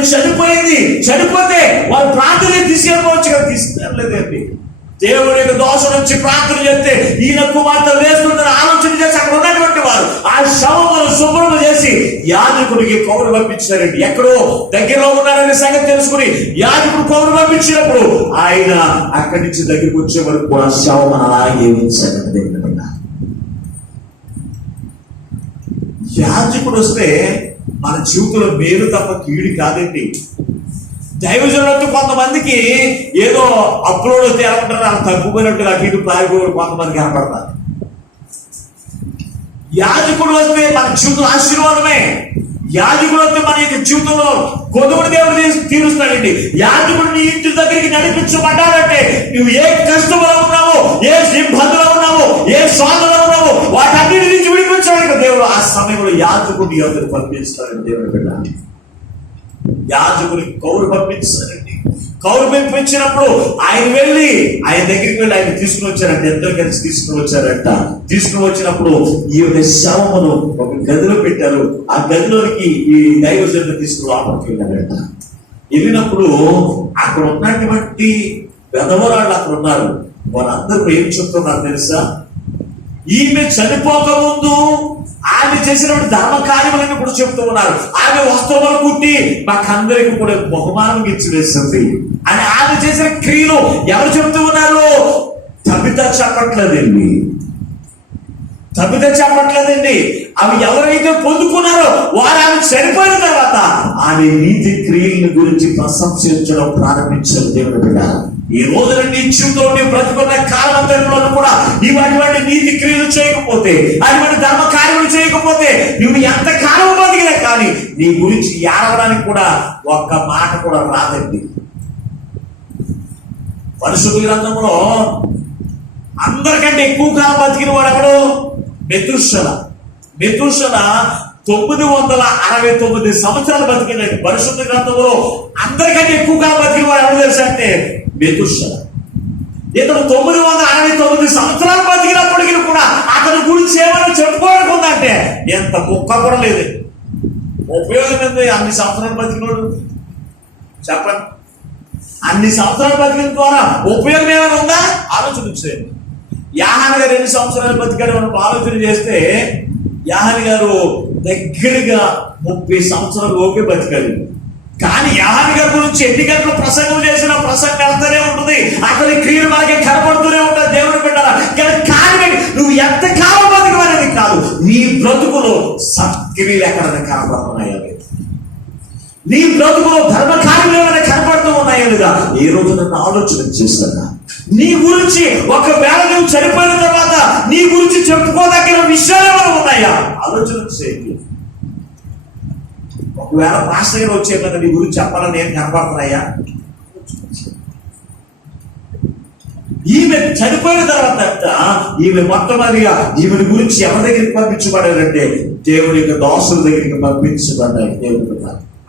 చనిపోతే వాళ్ళు ప్రార్థన తీసుకెళ్ళిపోవచ్చు కదా, తీసుకెళ్ళలేదండి. దేవుడి యొక్క దోషం నుంచి ప్రార్థన చేస్తే ఈయన కుమార్తె వేస్తుందని ఆలోచన చేసి అక్కడ ఉన్నటువంటి వారు ఆ శవమును శుభ్రం చేసి యాజకుడికి కౌరు పంపించారండి. ఎక్కడో దగ్గరలో ఉన్నారనే సంగతి తెలుసుకుని యాజకుడు కౌరు పంపించినప్పుడు ఆయన అక్కడి నుంచి దగ్గరికి వచ్చే వరకు ఆ శవం అలాగే ఉంచారండి. యాజకుడు వస్తే మన జీవితంలో మేలు తప్ప కీడు కాదండి. దైవజనులతో కొంతమందికి ఏదో అప్లోడ్ అయితే ఎలా ఉంటారు, అలా తగ్గిపోయినట్టుగా అటు ఇటు పారిపోయి కొంతమంది కనపడతారు. యాజకుడు వస్తే మన జీవితం ఆశీర్వాదమే. యాజకుడు వస్తే మన యొక్క జీవితంలో కొదువుడు దేవుడు తీరుస్తాడండి. యాజకుడు నీ ఇంటి దగ్గరికి నడిపించబడ్డాడంటే నువ్వు ఏ కష్టంలో ఉన్నావో, ఏ ఇబ్బందులో ఉన్నావో, ఏ శోధనలో ఉన్నావో వాటన్నిటి నుంచి విడిపించాడు దేవుడు. ఆ సమయంలో యాజకుడు ఎవరు పంపిస్తాడు దేవుడు బిడ్డ. యాజకుడికి కౌరు పంపించారండి. కౌరు పంపించినప్పుడు ఆయన వెళ్ళి ఆయన దగ్గరికి వెళ్ళి ఆయన తీసుకుని వచ్చారంట. ఇద్దరు కలిసి తీసుకుని వచ్చారంట. తీసుకుని వచ్చినప్పుడు ఈ యొక్క శవమును ఒక గదిలో పెట్టారు. ఆ గదిలోనికి ఈ దైవజనులు తీసుకుని లోపలికి వెళ్ళారంట. వెళ్ళినప్పుడు అక్కడ ఉన్నటువంటి పెదవరాళ్ళు అక్కడ ఉన్నారు. వాళ్ళందరూ ఏం చెప్తున్నారు తెలుసా? ఈమె చనిపోకముందు ఆమె చేసినటువంటి ధర్మ కార్యములను కూడా చెప్తూ ఉన్నారు. ఆమె వస్త్రములు కుట్టి మాకందరికి కూడా బహుమానం ఇచ్చి వేసింది అని ఆమె చేసిన క్రియలు ఎవరు చెప్తూ ఉన్నారు? తబిత చెప్పట్లేదండి. తబిత చెప్పట్లేదండి. అవి ఎవరైతే పొందుకున్నారో వారు ఆమె చనిపోయిన తర్వాత ఆమె నీతి క్రియల గురించి ప్రశంసించడం ప్రారంభించారు దేవుని బిడ్డ. ఈ రోజున నీ జీవితంలో నీవు బ్రతుకున్న కాలంలో కూడా నీవు అటువంటి నీతి క్రియలు చేయకపోతే, అటువంటి ధర్మ కార్యములు చేయకపోతే నువ్వు ఎంత కాలం బతికినా కానీ నీ గురించి ఏడవడానికి కూడా ఒక్క మాట కూడా రాదండి. పరిశుద్ధ గ్రంథంలో అందరికంటే ఎక్కువ కాలం బతికిన వాడు ఎవడు? మెతుషల. మెతుషల 969 సంవత్సరాలు బతికినాడు. పరిశుద్ధ గ్రంథంలో అందరికంటే ఎక్కువ కాలం బతికిన వాడు ఎవరు తెలుసా అంటే మెతుషల. ఇతను 969 సంవత్సరాలు బతికినప్పటికీ కూడా అతని గురించి ఏమైనా చెప్పుకోవాలనుకుందంటే ఎంత ముక్క కూడా లేదు. ఉపయోగం ఏంది? అన్ని సంవత్సరాలు బతికినోడు చెప్పండి. అన్ని సంవత్సరాలు బతికిన ద్వారా ఉపయోగం ఏమైనా ఉందా? ఆలోచన చేయండి. యాహాను గారు 2 సంవత్సరాలు బతికాడు మనం ఆలోచన చేస్తే యాహాను గారు దగ్గరగా 30 సంవత్సరాలు ఓకే బతికాడు. కానీ యాహాను గారి గురించి ఎన్ని గంటలు ప్రసంగం చేసినా ప్రసంగం వెళ్తూనే ఉంటుంది. అతని క్రియలు మనకి కనపడుతూనే ఉంటుంది. దేవుడు పెట్టారా? కానీ నువ్వు ఎంత కాలం బతికమనేది కాదు, నీ బ్రతుకులో సత్క్రియలు ఎక్కడైనా కనపడుతున్నాయా? నీ బ్రతుకులో ధర్మ కార్యములు ఏమైనా కనపడుతూ ఉన్నాయా లేదా? ఈ రోజు నన్ను ఆలోచన చేస్తాను. నీ గురించి ఒకవేళ నువ్వు చనిపోయిన తర్వాత నీ గురించి చెప్పుకోదగిన విషయాలు ఏమైనా ఉన్నాయా? ఆలోచన చేయండి. ఒకవేళ పాస్టర్ గారు వచ్చే కదా నీ గురించి చెప్పాలని నేను కనపడుతున్నాయా? ఈమె చనిపోయిన తర్వాత ఈమె మొట్టమొదటిగా ఈమె గురించి ఎవరి దగ్గరికి పంపించబడారంటే దేవుని యొక్క దాసుల దగ్గరికి పంపించబడ్డాయి. దేవుని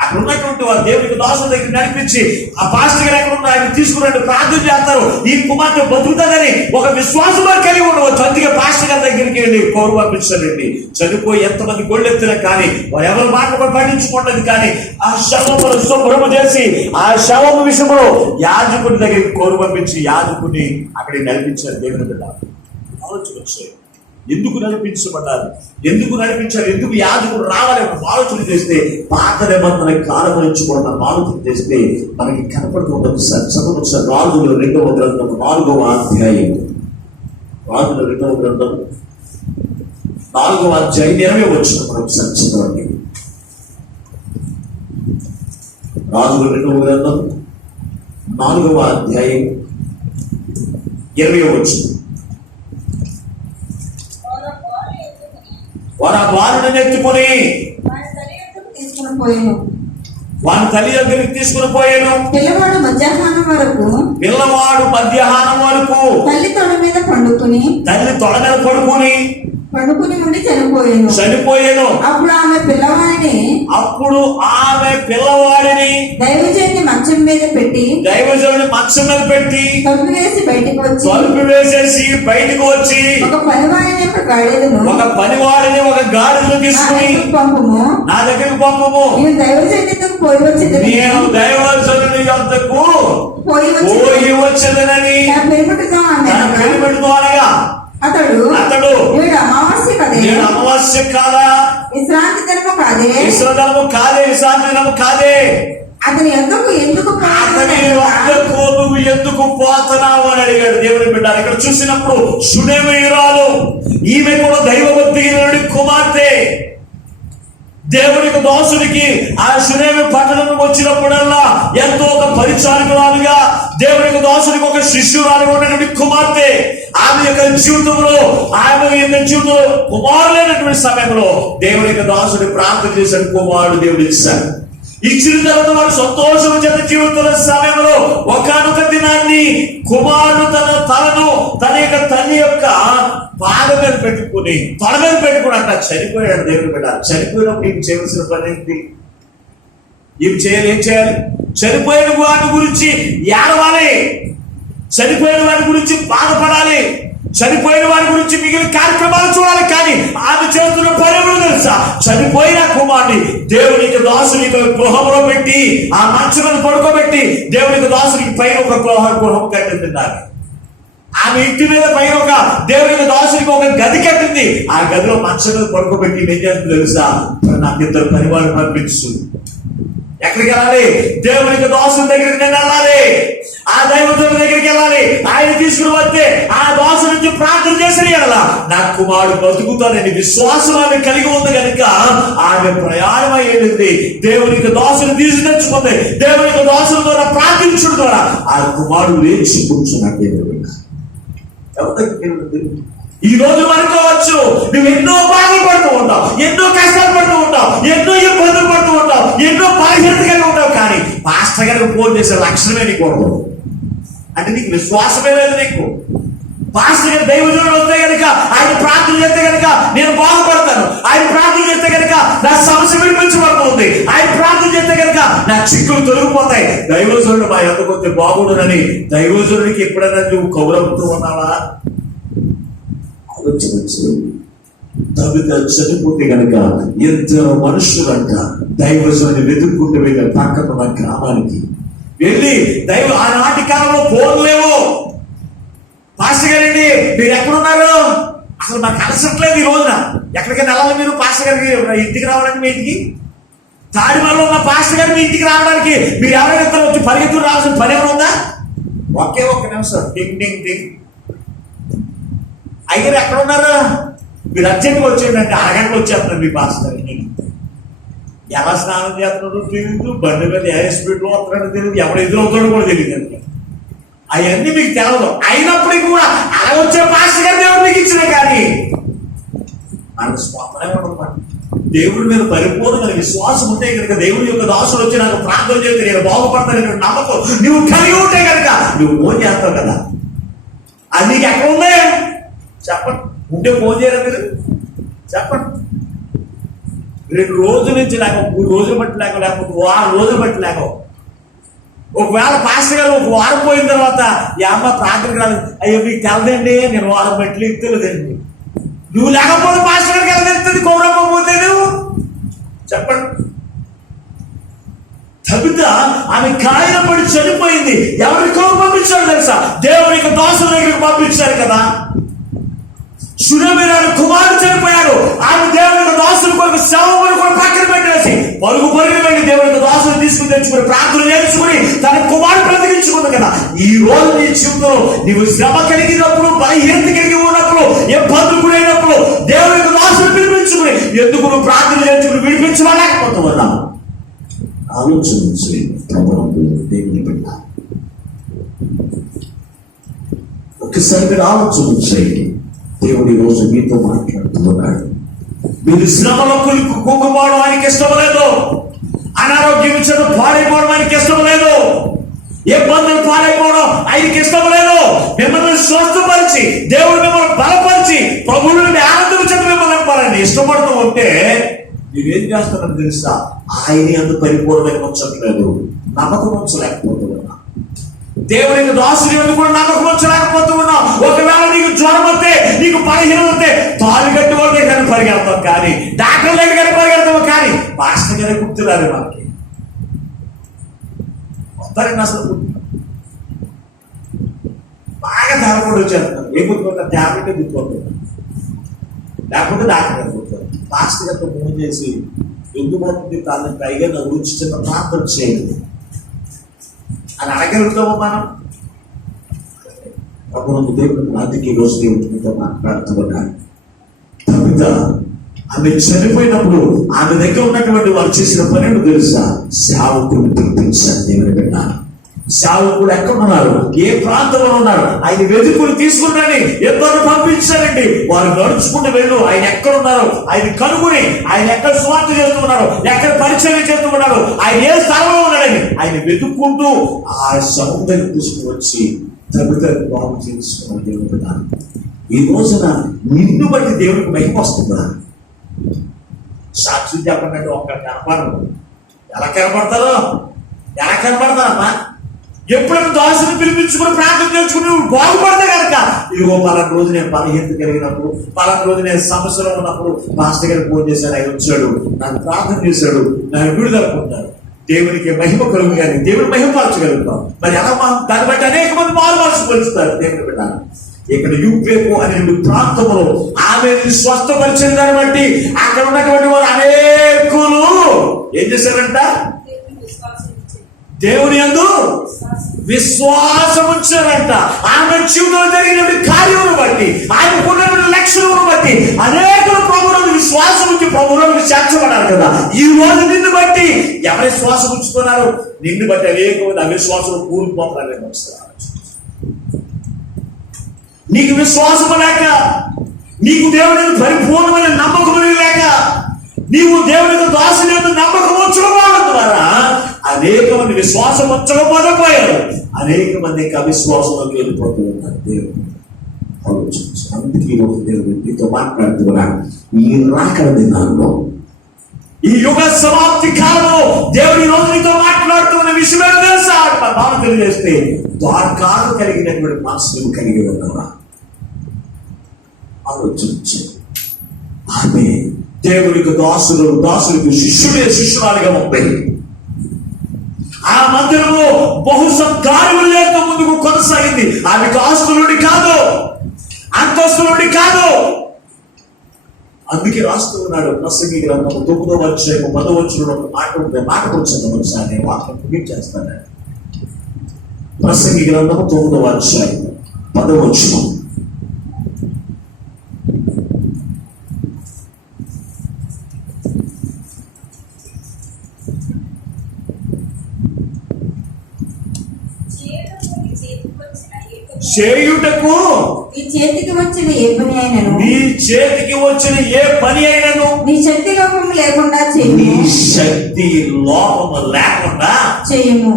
అక్కడ ఉన్నటువంటి వారు దేవునికి దాసుల దగ్గర నడిపించి ఆ పాస్టర్ గారు ఎక్కడ ఉన్నా ఆయన తీసుకురండి, ప్రార్థన చేస్తారు, ఈ కుమార్తె బతుకుతుందని ఒక విశ్వాసంలో కలిగి ఉండవచ్చు. అందుకే పాస్టర్ గారి దగ్గరికి వెళ్ళి కౌరు పంపించారండి. చనిపోయి ఎంతమంది గొళ్ళెత్తినా కానీ వారు ఎవరి మాట కూడా పట్టించుకుంటుంది. కానీ ఆ శవమును శుభ్రము చేసి ఆ శవము విషయంలో యాజకుడి దగ్గరికి కౌరు పంపించి యాజకుడిని అక్కడికి నడిపించారు. దేవుని బిడ్డ ఆలోచన వచ్చాయి. ఎందుకు నడిపించబడ్డారు? ఎందుకు నడిపించారు? ఎందుకు యాజకుడు రావాలి? ఆలోచన చేస్తే పాత నిబంధన కాలం నుంచి కూడా ఆలోచన చేస్తే మనకి కనపడుతుంది. చదువు రాజుల 2వ గ్రంథం 4వ అధ్యాయం. రాజుల 2వ గ్రంథం 4వ అధ్యాయం 20 వచ్చిన మనకు చదవండి. రాజుల 2వ గ్రంథం 4వ అధ్యాయం 20 వచ్చిన వారు ఆ బాలుడిని ఎత్తుకుని వాని తల్లి దగ్గరికి తీసుకుని పోయాను. పిల్లవాడు మధ్యాహ్నం వరకు తల్లి తొడ మీద పడుకుని ఉండి చనిపోయాను. అప్పుడు ఆమె పిల్లవాడిని దైవజనుని మంచం మీద పెట్టి తలుపు వేసేసి బయటకు వచ్చి ఒక పనివాడిని ఒక గాడిదను తీసుకుని పంపము, నా దగ్గరికి పంపము, నేను దైవజనుడికి పోయి వచ్చేదని అనగా అతడు అమావాస్య కాదా? విశ్రాంతి దినము కాదే. అతని ఎందుకు నువ్వు ఎందుకు పోతున్నావు అని అడిగాడు. దేవుని బిడ్డ ఇక్కడ చూసినప్పుడు సునేమీయురాలు, ఈమె కూడా దైవభక్తి కుమార్తె. దేవునికి దాసుడికి ఆ షునేమి పట్టణం వచ్చినప్పుడల్లా ఎంతో ఒక పరిచారకురాలుగా, దేవునికి దాసుడికి ఒక శిష్యురాలుగా ఉన్నటువంటి కుమార్తె, ఆమె యొక్క జీవితంలో కుమారులైనటువంటి సమయంలో దేవునికి దాసుడి ప్రార్థన చేశాడు. కుమారుడు దేవుడు ఇచ్చాడు. ఇచ్చిన తర్వాత వాడు సంతోషం చేత జీవితున్న సమయంలో ఒకానొక దినాన్ని కుమారుడు తన తలను తన యొక్క తల్లి యొక్క పాద మీద పెట్టుకుని తల మీద పెట్టుకుని అంట చనిపోయాడు. దేవుడు బిడ్డ చనిపోయినప్పుడు ఏం చేయవలసిన పని ఏంటి? ఏం చేయాలి? చనిపోయిన వాటి గురించి ఏడవాలి, చనిపోయిన వాటి గురించి బాధపడాలి, చనిపోయిన వారి గురించి మిగిలిన కార్యక్రమాలు చూడాలి. కానీ ఆమె చేస్తున్న పనులు తెలుసా? చనిపోయిన కుమారుని దేవునికి దాసునికి గృహంలో పెట్టి ఆ మంచం మీద పడుకోబెట్టి దేవునికి దాసునికి పైన ఒక గృహం కట్టింది. ఆమె ఇంటి మీద పైన ఒక దేవునికి దాసునికి ఒక గది కట్టింది. ఆ గదిలో మంచం మీద పడుకోబెట్టి ఏం చేస్తుంది తెలుసా? నాకు ఇద్దరు పనివాళ్ళు పంపించు. ఎక్కడికి వెళ్ళాలి? దేవునికి దాసుని దగ్గరికి నేను వెళ్ళాలి, ఆ దైవజనుడి దగ్గరికి వెళ్ళాలి. ఆయన తీసుకుని వస్తే ఆ దాసు నుంచి ప్రార్థన చేసి వెళ్ళాలా నా కుమారుడు బతుకుతానని విశ్వాసం ఆమె కలిగి ఉంది కనుక ఆమె ప్రయాణం అయ్యేది. దేవునికి దాసుని తీసి తెచ్చుకుంది. దేవునికి దాసుల ద్వారా ప్రార్థించడం ద్వారా ఆ కుమారుడు లేచి కూర్చున్నాడు. ఈ రోజు అనుకోవచ్చు నువ్వు ఎన్నో బాధలు పడుతూ ఉంటావు, ఎన్నో కష్టాలు పడుతూ ఉంటావు, ఎన్నో ఇబ్బందులు పడుతూ ఉంటావు, ఎన్నో పరిహృతిగా ఉంటావు. కానీ పాస్టర్ గారికి ఫోన్ చేసే లక్షణమే నీకు ఉండదు. అంటే నీకు విశ్వాసమే లేదు. నీకు పాస్టర్ గారి దైవజనుడు వస్తే కనుక ఆయన ప్రార్థన చేస్తే కనుక నేను బాగుపడతాను, ఆయన ప్రార్థన చేస్తే కనుక నా సమస్య విడిపించబడుతుంది, ఆయన ప్రార్థన చేస్తే కనుక నా చిక్కులు తొలగిపోతాయి. దైవజనుడు మా ఎందుకు వస్తే బాగుండనని దైవజనుడికి ఎప్పుడైనా నువ్వు కౌరవుతూ ఉన్నావా? చనిపోతే కనుక ఇద్దరు మనుషులంట దైవజనుని వెతుక్కుంటూ వెళ్ళే పక్కన గ్రామానికి వెళ్ళి ఆనాటి కాలంలో ఫోన్ లేవు. పాస్టర్ గారండి మీరు ఎక్కడున్నారు? అసలు మాకు అలసట్లేదు. ఈ రోజున ఎక్కడికైనా వెళ్ళాలి మీరు పాస్టర్ గారికి ఇంటికి రావడానికి? మీ ఇంటికి తాడిమల్లో ఉన్న పాస్టర్ గారు మీ ఇంటికి రావడానికి మీరు ఎవరైనా వచ్చి పరిగెత్తులు రావాల్సిన పని ఏమైనా ఉందా? ఒకే ఒక్క నిమిషం టింగ్ టింగ్ టింగ్. అయితే ఎక్కడ ఉన్నారు? మీరు అర్జెంట్గా వచ్చేయండి. అరగంటలో వచ్చేస్తున్నారు మీ పాస్టర్. ఎలా స్నానం చేస్తున్నాడో తెలియదు, బండి మీద ఏ స్పీడ్లో వస్తున్నాడో తెలియదు, ఎవరు ఎదురవుతాడో కూడా తెలియదు. అవన్నీ మీకు తెలవదు. అయినప్పటికీ కూడా అలా వచ్చే పాస్టర్ గారు దేవుడు మీకు ఇచ్చిన కానీ మనకు స్వాతంత్రం ఉండదు. దేవుడి మీద పరిపూర్ణమైన విశ్వాసం ఉంటే కనుక దేవుడి యొక్క దాసుడు వచ్చి నాకు ప్రార్థన చేస్తే నేను బాగుపడతాను నమ్మకం నువ్వు కలిగి ఉంటే కనుక నువ్వు ఫోన్ చేస్తావు కదా. అది నీకు ఎక్కడ ఉంది చెప్పండి. ఉంటే ఫోన్ చేయరా మీరు? చెప్పండి. 2 రోజుల నుంచి లేక 3 రోజులు బట్టి లేక లేకపోతే 6 రోజులు బట్టి లేక ఒకవేళ పాస్టర్ గారు 1 వారం పోయిన తర్వాత ఈ అమ్మ ప్రార్థనకు రాలేదు, అయ్యో మీకు తెలదండి నేను 1 వారం బట్టి తెలియదండి. నువ్వు లేకపోతే పాస్టర్ గారికి ఎలా తెలుస్తుంది? కౌరవపోతే నువ్వు చెప్పండి. తబిత ఆమె కాయపడి చనిపోయింది. ఎవరికి పంపించాడు తెలుసా? దేవునికి దాసుల దగ్గరికి పంపించారు కదా. సునమిరాలు కుమారుడు చనిపోయాడు. ఆమె దేవునికి దాసులు కొరకు శవమును కూడా పక్కన పెట్టేసి పరుగు వెళ్ళి దేవునికి దాసులు తీసుకుని తెచ్చుకుని ప్రార్థన చేసుకుని తన కుమారుడు బ్రతికించుకుంది కదా. ఈ రోజు నీ జీవితంలో నీవు శ్రమ కలిగినప్పుడు, బలహీనత కలిగి ఉన్నప్పుడు, ఇబ్బందులు గురైనప్పుడు దేవునికి దాసులు పిలిపించుకుని ఎందుకు నువ్వు ప్రార్థన చేసుకుని విడిపించలేకపోతూ ఉన్నావు? ఆలోచన దేవుని బిడ్డ ఒకసారి మీరు ఆలోచన చేయండి. దేవుడి రోజు మీతో మాట్లాడుతున్నాడు. మీరు శ్రమలో కుంగిపోవడం ఆయనకి ఇష్టం లేదు, అనారోగ్యం ఇచ్చడం పాడైపోవడం ఆయనకి ఇష్టం లేదు, ఇబ్బందులు పాడైపోవడం ఆయనకి ఇష్టం లేదు. మిమ్మల్ని స్వస్థపరిచి దేవుడు మిమ్మల్ని బలపరిచి ప్రభువుని ఆనందించడం మిమ్మల్ని నింపాలని ఇష్టపడుతూ ఉంటే మీరేం చేస్తారని తెలుసా? ఆయన అందు పరిపూర్ణమైన ఉంచట్లేదు, నమ్మకం ఉంచలేకపోతూ ఉన్నా. దేవునికి దాసుని ఎందుకు కూడా నమ్మకం ఉంచలేకపోతూ ఉన్నావు. ఒకవేళ నీకు జ్వరం వస్తే, నీకు బలహీనం వస్తే తాళి కట్టి వాళ్ళే కానీ పరిగెడతాం, కానీ డాక్టర్ దగ్గర కానీ పరిగెడతాము, కానీ పాస్టర్ గారే గుర్తురాలి మనకి. వస్తారండి అసలు బాగా ధరపడి వచ్చేస్తున్నారు. ఏ గుర్తుపోతారు? ట్యాబ్లెట్ గుర్తుపోతుంది, లేకపోతే డాక్టర్ గారు గుర్తుపోతారు. పాస్టర్ గారితో ఫోన్ చేసి ఎందుకు అవుతుంది తాను పైగా నా గురించి చిన్న ప్రార్థన చేయండి అని అడగలుగుతాము మనం. అప్పుడు దేవుడు అందుకే రోజు దేవుడితో మాట్లాడుతున్నాడు. కవిత ఆమె చనిపోయినప్పుడు ఆమె దగ్గర ఉన్నటువంటి వారు చేసిన పని ఏంటో తెలుసా? సేవకుడిని పిలిపించారు. దేవుని బిడ్డ, సేవకుడు ఎక్కడున్నారు, ఏ ప్రాంతంలో ఉన్నారు, ఆయన వెతుకుని తీసుకున్నారని ఎందరో పంపించారండి. వారు నడుచుకుంటూ వెళ్ళు, ఆయన ఎక్కడున్నారు ఆయన కనుగొని, ఆయన ఎక్కడ స్వార్థ చేస్తున్నారు, ఎక్కడ పరిచయం చేస్తున్నారు, ఆయన ఏ స్థానంలో ఉన్నాడని ఆయన వెతుక్కుంటూ ఆ సముద్రం తీసుకువచ్చి తల్లిదండ్రులు బాగు చేసుకున్నాను. దేవుని బిడ్డ, ఈ రోజున నిన్ను బట్టి దేవునికి మహిమ వస్తుందా? సాక్షి చెప్పండి, ఒక్క కనపడరు. ఎలా కనపడతారో, ఎలా కనపడతారమ్మా? ఎప్పుడైనా దాసుని పిలిపించుకుని ప్రార్థన చేసుకుని నువ్వు బాగుపడితే కనుక, ఇదిగో పలానా రోజు నేను బలహీనత కలిగినప్పుడు, పలానా రోజు నేను సమస్యలో ఉన్నప్పుడు మాస్టర్ గారికి ఫోన్ చేశాను, ఆయన వచ్చాడు, నన్ను ప్రార్థన చేశాడు, నన్ను విడుదల పొందాడు. దేవునికి మహిమ కలుగు, కానీ దేవుని మహిమపరచగలుగుతాం. మరి ఎలా దాన్ని బట్టి అనేక మంది మారు కొలుస్తారు. దేవుని బిడ్డ, ఇక్కడ యూపేపు అనే ప్రాంతంలో ఆమె స్వస్థపరిచిన దాన్ని బట్టి అక్కడ ఉన్నటువంటి వారు అనేకులు ఏం చేశారంట? దేవుని యందు విశ్వాసం ఉంచారంట. ఆమె జీవితంలో జరిగినటువంటి కార్యమును బట్టి, ఆయనకున్నటువంటి లక్షణమును బట్టి అనేకులు ప్రభువును విశ్వాసం ఉంచి ప్రభువును చేర్చబడారు కదా. ఈ రోజు నిన్ను బట్టి ఎవరి విశ్వాసం ఉంచుతున్నారు? నిన్ను బట్టి అనేక మంది అవిశ్వాసం కూలిపోతారని వస్తున్నారు. నీకు విశ్వాసము లేక, నీకు దేవుని పరిపూర్ణమైన నమ్మకము లేక, నీవు దేవుని దాసుని నమ్మకం ఉంచడం ద్వారా అనేక మంది విశ్వాసం ఉంచకపోతే అనేక మందికి అవిశ్వాసంలోకి వెళ్ళిపోతూ ఉన్నారు. దేవుడు ఆలోచించి అందుకే ఒక దేవుడు మీతో మాట్లాడుతున్నా, ఈ రాకడ దినాల్లో, ఈ యుగ సమాప్తి కాలంలో దేవుడి రోజు నీతో మాట్లాడుతున్న విషయం తెలుసా? భావన తెలియజేస్తే ద్వారకాలు కలిగినటువంటి మనసులు కలిగి ఉన్నావా? ఆలోచించి ఆమె దేవునికి దాసులకు శిష్యురాలిగా ఉంది. ఆ మందిరంలో బహు సత్కార్యములు లేక ముందుకు కొనసాగింది. ఆమెకు ఆస్తులుండి కాదు, అంతస్తులుండి కాదు. అందుకే రాస్తూ ఉన్నాడు ప్రసంగి గ్రంథము 9వ అధ్యాయము 10వ వచనంలో మాట ఉంటే మాటకు వచ్చిన ఒకసారి వాక్యం పూర్తి చేస్తాను. ప్రసంగి గ్రంథము 9వ అధ్యాయం 10వ వచనం. చేయుటకు నీ చేతికి వచ్చిన ఏ పని అయినను, నీ చేతికి వచ్చిన ఏ పని అయినను నీ శక్తి లోపము లేకుండా చేయము, నీ శక్తి లోపము లేకుండా చేయము.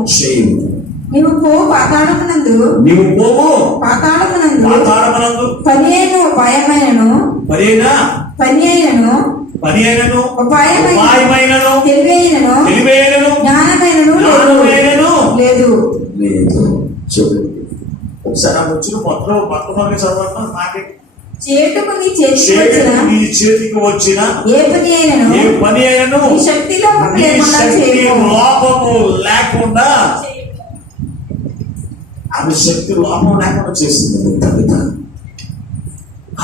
నీవు పోవు పాతాళమునందు, నీవు పోవు పాతాళమునందు పని అయిన ఉపాయమైనను, పని అయినను ఉపాయమైనను, తెలివైనను జ్ఞానమైనను లేదు. చూడండి ఒకసారి ఆ వచ్చిన మొట్టమొదటి చదవడం నాకే. చేటుకు నీ చేతికి వచ్చిన ఏ పని అయినను నీ శక్తి లోపము లేకుండా, ఆమె శక్తి లోపం లేకుండా చేసింది కవిత.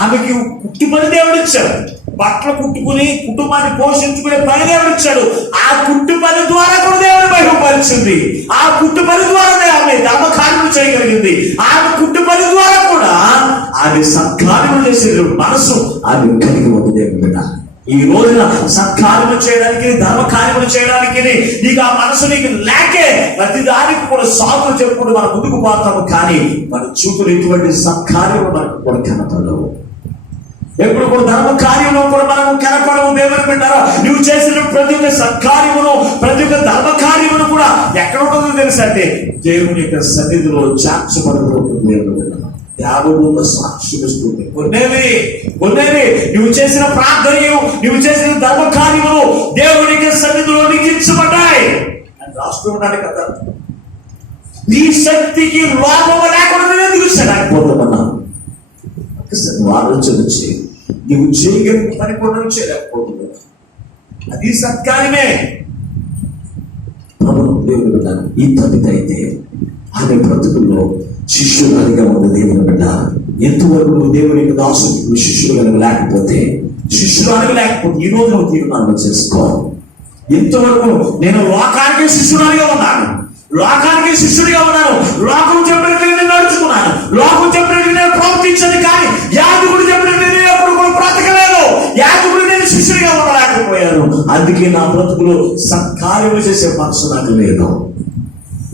ఆమెకి కుట్టి పని దేవుడు ఇచ్చాడు, బట్టలు కుట్టుకుని కుటుంబాన్ని పోషించుకునే పని దేవుడు ఇచ్చాడు. ఆ కుట్టు పని ద్వారా కూడా దేవుడు మహిమపరిచింది. ఆ కుట్టు పని ద్వారానే ఆమె ధర్మకార్యములు చేయగలిగింది. ఆమె కుట్టు పని ద్వారా కూడా ఆమె సత్కార్యములు చేసే మనసు ఆమె కలిగి ఉంది. దేవుని బిడ్డ, ఈ రోజున సత్కార్యములు చేయడానికి, ధర్మకార్యములు చేయడానికి నీకు ఆ మనసు నీకు లేకే ప్రతి దానికి కూడా సాకులు చెప్పుకుంటూ మనం ముందుకు పోతాము. కానీ మన చూపులు ఎటువంటి సత్కార్యములు మనకు కూడా కనపడవు. ఎప్పుడు కూడా ధర్మ కార్యంలో కూడా మనం కనపడము. దేవుని బిడ్డారా, నువ్వు చేసిన ప్రతి ఒక్క సత్కార్యమును, ప్రతి ఒక్క ధర్మ కార్యమును కూడా ఎక్కడ ఉంటుందో తెలుసా అంటే దేవుని యొక్క సన్నిధిలో చేర్చబడదు. దేవుని బిడ్డ దేవుడు సాక్ష్యం ఇస్తుంది. కొన్నేవి నువ్వు చేసిన ప్రార్థనయు, నువ్వు చేసిన ధర్మ కార్యములు దేవుని యొక్క సన్నిధిలో లిఖించబడ్డాయి అని రాస్తూ ఉన్నాడు కదా. నీ శక్తికి లోపం లేకుండా ఎందుకు చేయలేకపోతున్నా? ఆలోచన వచ్చి నువ్వు చేయగలిగిన పని కూడా చేయలేకపోతున్నావు. అది సత్కార్యమే. ఈ కవిత అయితే ఆమె బ్రతుకుల్లో శిష్యురాలిగా ఉన్న దేవుని బిడ్డ. ఎంతవరకు నువ్వు దేవుని దాసుడు శిష్యురాలిగా లేకపోతే ఈ రోజు నువ్వు తీర్మానం చేసుకో. ఎంతవరకు నేను లోకానికి శిష్యురాలిగా ఉన్నాను, లోకం చెప్పినట్టు నేను నడుచుకున్నాను, లోకం చెప్పినట్టు నేను ప్రవర్తించదు. కానీ యాజకుడు చెప్పినట్టు నేను ఎప్పుడు కూడా బ్రతకలేదు. యాజకుడు నేను శిష్యుడిగా అందుకే నా బ్రతుకులో సత్కార్యము చేసే మనసు నాకు లేదు.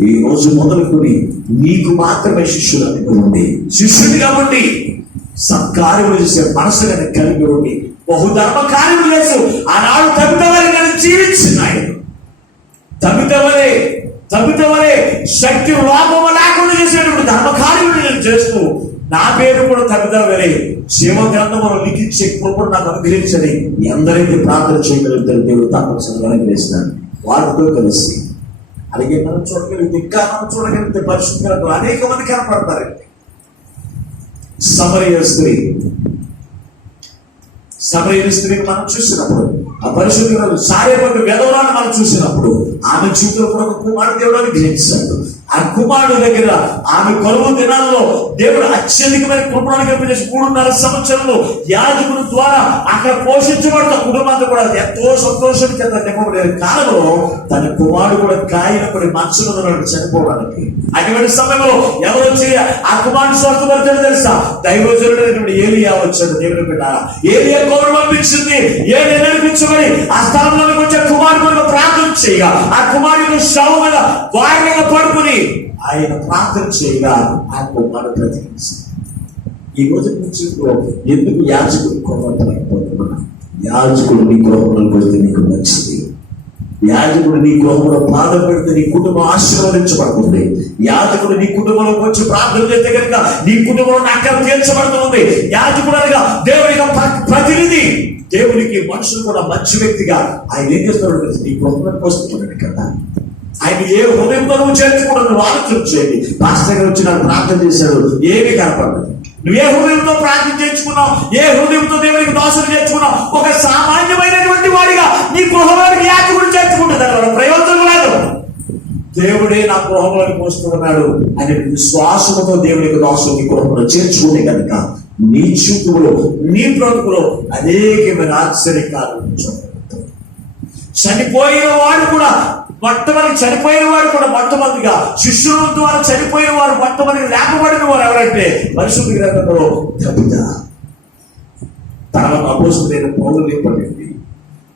ఈ రోజు మొదలుకొని నీకు మాత్రమే శిష్యులకు ఉండి, శిష్యుడిగా ఉండి సత్కార్యములు చేసే మనసు కానీ కలిగి ఉండి బహుధర్మ కార్యములు చేస్తూ ఆనాడు తమితవరే నేను జీవించినాయి. తమితవరే శక్తి లోపము లేకుండా చేసేటువంటి ధర్మ కార్యములు నేను చేస్తూ నా పేరు కూడా తమితవరే జీవ గ్రంథమును లిఖించే కృపను నాకు అనుగ్రహించని ఎందరైతే ప్రార్థన చేయగలుగుతారు దేవుడు తప్పనిసరిగా అనుగ్రహిస్తున్నాడు. వారితో కలిసి అలాగే మనం చూడగలిగితే, ఇంకా మనం చూడగలిగితే పరిశుద్ధ గ్రంథంలో అనేక మంది కనపడతారండి. సమరయ స్త్రీని మనం చూసినప్పుడు, ఆ పరిశుద్ధ సారేపటి వెధవరాన్ని మనం చూసినప్పుడు ఆమె జీవితంలో కూడా ఒక కుమారుడు దేవుడు అనుగ్రహించాడు. ఆ కుమారుడు దగ్గర ఆమె కరువు దినాల్లో దేవుడు అత్యధికమైన కృపను కనిపించేసి 3.5 సంవత్సరంలో యాజకుల ద్వారా అక్కడ పోషించబడుతున్న కుటుంబాన్ని కూడా ఎంతో సంతోషం చేత నింపబడే కాలంలో తన కుమారుడు కూడా గాయపడి మనసులో చనిపోవడానికి అటువంటి సమయంలో ఎవరు వచ్చి ఆ కుమారుడు స్వస్థపరిచాడు తెలుసా? దైవజనుడైనటువంటి ఏలియా వచ్చాడు. దేవుని బిడ్డ ఏలియా కబురు పంపించింది. ఏలియా నడిపించబడి ఆ స్థలంలోకి వచ్చే కుమారుడు ప్రార్థన చేయగా ఆ కుమారుడు శవం మీద వారిగా పడుకుని ఆయన ప్రార్థన చేయగా ఆ కుమారుడు బ్రతికించాడు. ఈ రోజు నుంచి ఎందుకు యాజకుడు కోపడలేకపోతున్నా? యాజకుడు నీ గృహంలోకి వస్తే నీకు నచ్చింది. యాజకుడు నీ గృహంలో బాధ పెడితే నీ కుటుంబం ఆశీర్వదించబడుతుంది. యాజకుడు నీ కుటుంబంలోకి వచ్చి ప్రార్థన చేస్తే కనుక నీ కుటుంబంలో అక్కడ తీర్చబడుతుంది. యాజకుడు అనగా దేవుని ప్రతినిధి. దేవునికి మనుషులు కూడా మంచి వ్యక్తిగా ఆయన ఏం చేస్తున్నాడు? నీ గృహంలోకి వస్తున్నాడు కదా. ఆయన ఏ హృదయంతో నువ్వు చేర్చుకున్నావు నువ్వు ఆలోచన చేయండి. పాస్టర్ గారు వచ్చి నాకు ప్రార్థన చేశాడు, ఏమీ కనపడదు. నువ్వు ఏ హృదయంతో ప్రార్థన చేర్చుకున్నావు, ఏ హృదయంతో దేవునికి దోషం చేర్చుకున్నావు? ఒక సామాన్యమైనటువంటి వాడిగా నీ గృహంలోకి యాజకుడు చేర్చుకుంటే దాని ప్రయోజనం లేదు. దేవుడే నా గృహంలోకి వస్తున్నాడు అనే విశ్వాసంతో దేవునికి దోషం నీ గృహంలో చేర్చుకునే కనుక నీ చూపులో నీ బ్రతుకులో అనేకమైన ఆశ్చర్యకాలు చనిపోయిన వాడు కూడా మొట్టమొదటిగా శిష్యుల ద్వారా చనిపోయిన వారు మొట్టమొదటి లేపబడిన వారు ఎవరంటే పరిశుద్ధ గ్రంథంలో తర్వాత అపోస్తలుడైన పౌలు లేపబడింది.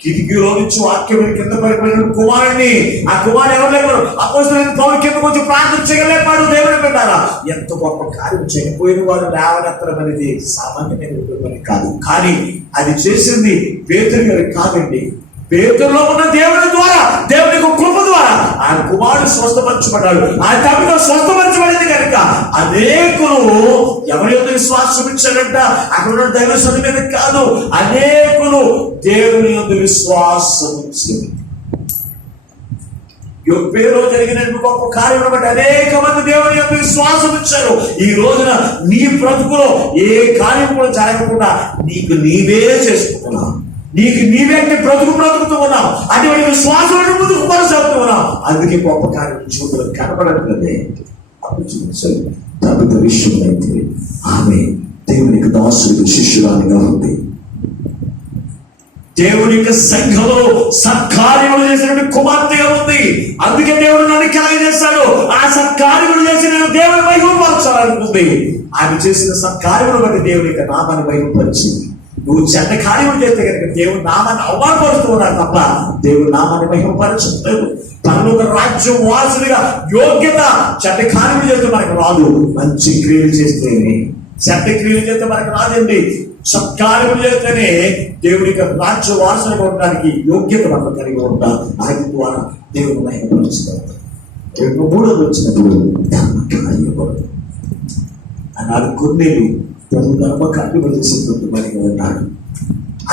కిటికీలో నుంచి వాక్యం కింద పడిపోయిన కుమారుడిని, ఆ కుమారుడు ఎవరు లేపారు? అపోస్తలుడైన పౌలు కింద కొంచెం ప్రార్థన చేయలేపాడు. దేవుని పెట్టారా ఎంత గొప్ప కార్యం! చనిపోయిన వారు లేవనెత్తడం అనేది సామాన్యమైన పని కాదు. కానీ అది చేసింది పేతురు గారు కాదండి. పేతురులో ఉన్న దేవుని ద్వారా, దేవుని కృప ద్వారా ఆ కుమారుడు స్వస్థపరచబడ్డాడు. ఆ తమిళ స్వస్థపరచబడింది కనుక అనేకులు ఎవరి యొక్క విశ్వాసం ఇచ్చారంట? అక్కడ ఉన్న దైవ సన్నిధి మీద కాదు, అనేకులు దేవుని యొక్క విశ్వాసం ఇచ్చారు. పేరులో జరిగిన గొప్ప కార్యం బట్టి అనేక మంది దేవుని యొక్క విశ్వాసం ఇచ్చారు. ఈ రోజున నీ బ్రతుకులో ఏ కార్యం కూడా జరగకుండా నీకు నీవే చేసుకుంటున్నావు. నీకు నీవే బ్రతుకుతూ ఉన్నావు. అటువంటి విశ్వాసాలను ముందుకు కొనసాగుతూ ఉన్నావు. అందుకే గొప్ప కార్యం చూడడం కనపడట్లేదే. అప్పుడు చూపించాలి తమిళ విషయం అయితే ఆమె దేవునికి దాసుడికి శిష్యురాలిగా ఉంది. దేవుని యొక్క సంఘంలో సత్కార్యములు చేసినటువంటి కుమార్తెగా ఉంది. అందుకే దేవుడు నన్ను కలగజేస్తాడు. ఆ సత్కార్యములు చేసి నేను దేవుని మహిమపరచాలనుకుంది. ఆమె చేసిన సత్కార్యములు బట్టి దేవుని యొక్క నామాన్ని మహిమపరిచింది. నువ్వు చెడ్డ కార్యములు చేస్తే కనుక దేవుని నామాన్ని అవమానపరుస్తూ ఉన్నారు తప్ప దేవుని నామాన్ని మహిమపరచలేదు. పరలోక రాజ్యం వాసులుగా యోగ్యత చెడ్డ కార్యములు చేస్తే మనకు రాదు. మంచి క్రియలు చేస్తేనే, చెడ్డ క్రియలు చేస్తే మనకు రాదండి. సత్కార్యములు చేస్తేనే దేవుడి యొక్క రాజ్య వారసులుగా ఉండడానికి యోగ్యత మనం కలిగి ఉంటాం. ఆయన ద్వారా దేవుని మహిమపరుచుతాం. 3వ వచ్చినప్పుడు ధర్మకార్యములు అన్నాడు. కొన్నేళ్ళు ధర్మ కార్యములు చేసేటువంటి మనిగా ఉన్నాడు.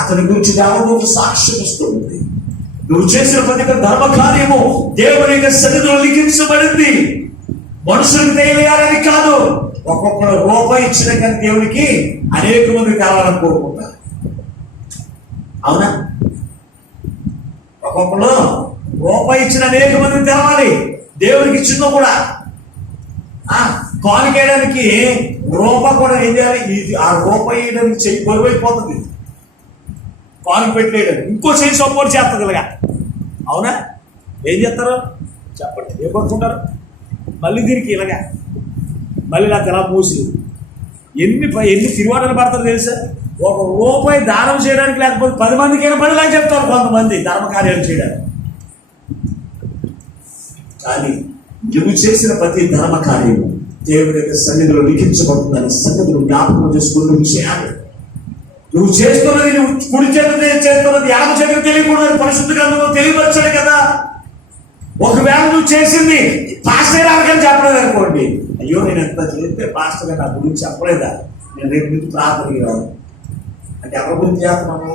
అతని గురించి దేవదూత సాక్ష్యం ఇస్తూ ఉంది. నువ్వు చేసిన ప్రతి ధర్మ కార్యము దేవుని యొక్క సన్నిధిలో లిఖించబడింది. మనుషులకు తెలియాలని కాదు. ఒక్కొక్కరు రూపాయి ఇచ్చిన కానీ దేవునికి అనేక మంది కావాలని కోరుకుంటారు. అవునా? ఒక్కొక్కరు రూపాయి ఇచ్చిన అనేక మంది తెలవాలి. దేవునికి చిన్న కూడా కానికేయడానికి రూపాయి కూడా ఏం చేయాలి? ఆ రూపాయి వేయడానికి చెయ్యి బరువైపోతుంది. కాని పెట్టేయడానికి ఇంకో చెయ్యి సపోర్ట్ చేస్తుంది ఇలాగా. అవునా? ఏం చేస్తారు చెప్పండి? ఏం పడుకుంటారు? మళ్ళీ దీనికి ఇలాగా మళ్ళీ నాకు ఎలా మూసి ఎన్ని తిరువాటలు పడతారు తెలుసా? ఒక రూపాయి దానం చేయడానికి లేకపోతే 10 మందికి 10 లక్షలు చెప్తారు కొంతమంది ధర్మకార్యాలు చేయడానికి. కానీ నువ్వు చేసిన ప్రతి ధర్మ కార్యము దేవుడి యొక్క సన్నిధిలో లిఖించబడుతుందని సన్నిధిలో జ్ఞాపకం చేసుకుని నువ్వు చేయాలి. నువ్వు చేస్తున్నది, నువ్వు కుడి చేతి చేస్తున్నది ఎడమ చేతికి తెలియకూడదని పరిశుద్ధ గ్రంథంలో తెలియపరచాడు కదా. ఒకవేళ నువ్వు చేసింది పాస్టర్ గారికి చెప్పలేదు అనుకోండి, అయ్యో నేను ఎంత చేస్తే పాస్టర్ గారు నా గురించి చెప్పలేదా, నేను రేపు నుంచి ప్రార్థనకి రాదు అంటే ఎవరి గురించి చేస్తున్నాను.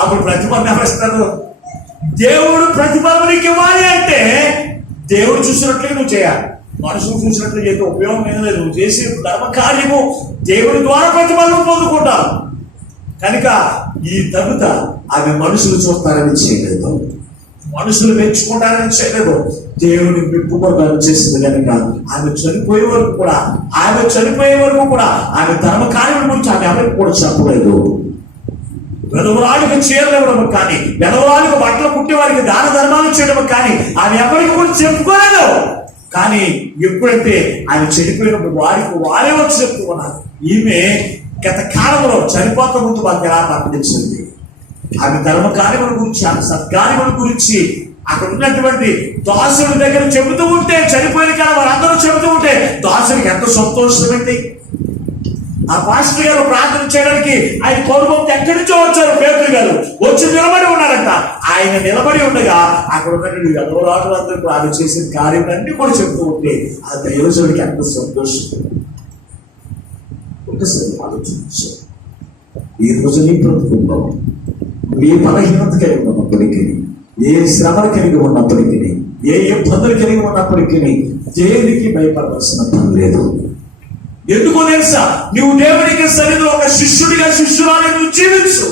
అప్పుడు ప్రతిఫలం ఎవరిస్తారు? దేవుడు ప్రతిఫలం నీకు ఇవ్వాలి అంటే దేవుడు చూసినట్లుగా నువ్వు చేయాలి. మనుషులు చూసినట్లు చేస్తే ఉపయోగం ఏం లేదు. నువ్వు చేసే ధర్మ కార్యము దేవుడి ద్వారా ప్రతిఫలం పొందుకుంటావు కనుక ఈ తగుత ఆమె మనుషులు చూస్తారని చేయలేదు, మనుషులు మెచ్చుకుంటారని చేయలేదు. దేవుని మెప్పు కొరకు చేసింది కనుక ఆమె చనిపోయే వరకు కూడా ఆమె ధర్మ కార్యం గురించి ఆమె ఎవరికి కూడా చెప్పలేదు. వెధవరాలకు చీరలు ఇవ్వడం కానీ, వెధవరాలకు బట్టలు కుట్టి వారికి దాన ధర్మాలు చేయడం కానీ ఆమె ఎవరికి కూడా చెప్పుకోలేదు. కానీ ఎప్పుడైతే ఆయన చనిపోయినప్పుడు వారే వచ్చి చెప్పుకున్నారు. ఈమె గత కాలంలో చనిపోక ముందు వారికి ఎలా ప్రకటించింది. ఆమె ధర్మ కార్యముల గురించి, ఆమె సత్కార్యముల గురించి అక్కడ ఉన్నటువంటి దాసుల దగ్గర చెబుతూ ఉంటే, చనిపోయిన కాలం వారందరూ చెబుతూ ఉంటే దాసునికి ఎంత సంతోషమైంది. ఆ పాస్టర్ గారు ప్రార్థన చేయడానికి ఆయన కోరుకుంటే ఎక్కడి నుంచో వచ్చారు. పేతురు గారు వచ్చి నిలబడి ఉన్నారంట. ఆయన నిలబడి ఉండగా అక్కడ ఉన్నటువంటి ఎవరాజులందరూ కూడా ఆయన చేసిన కార్యం అన్ని కూడా చెబుతూ ఉంటే ఆ దైవజనుడికి ఎంత సంతోషం. ఒకసారి ఆలోచించు. ఈ రోజు నీ బ్రతుకుల్లో ఏ బలహీనత కలిగి ఉన్నప్పటికీ, ఏ శ్రమలు కలిగి ఉన్నప్పటికీ, ఏ ఇబ్బందులు కలిగి ఉన్నప్పటికీ దేనికి భయపడవలసిన పని లేదు. ఎందుకో తెలుసా? నువ్వు దేవునికి సన్నిధిలో ఒక శిష్యుడిగా, శిష్యురాలు నువ్వు జీవించు.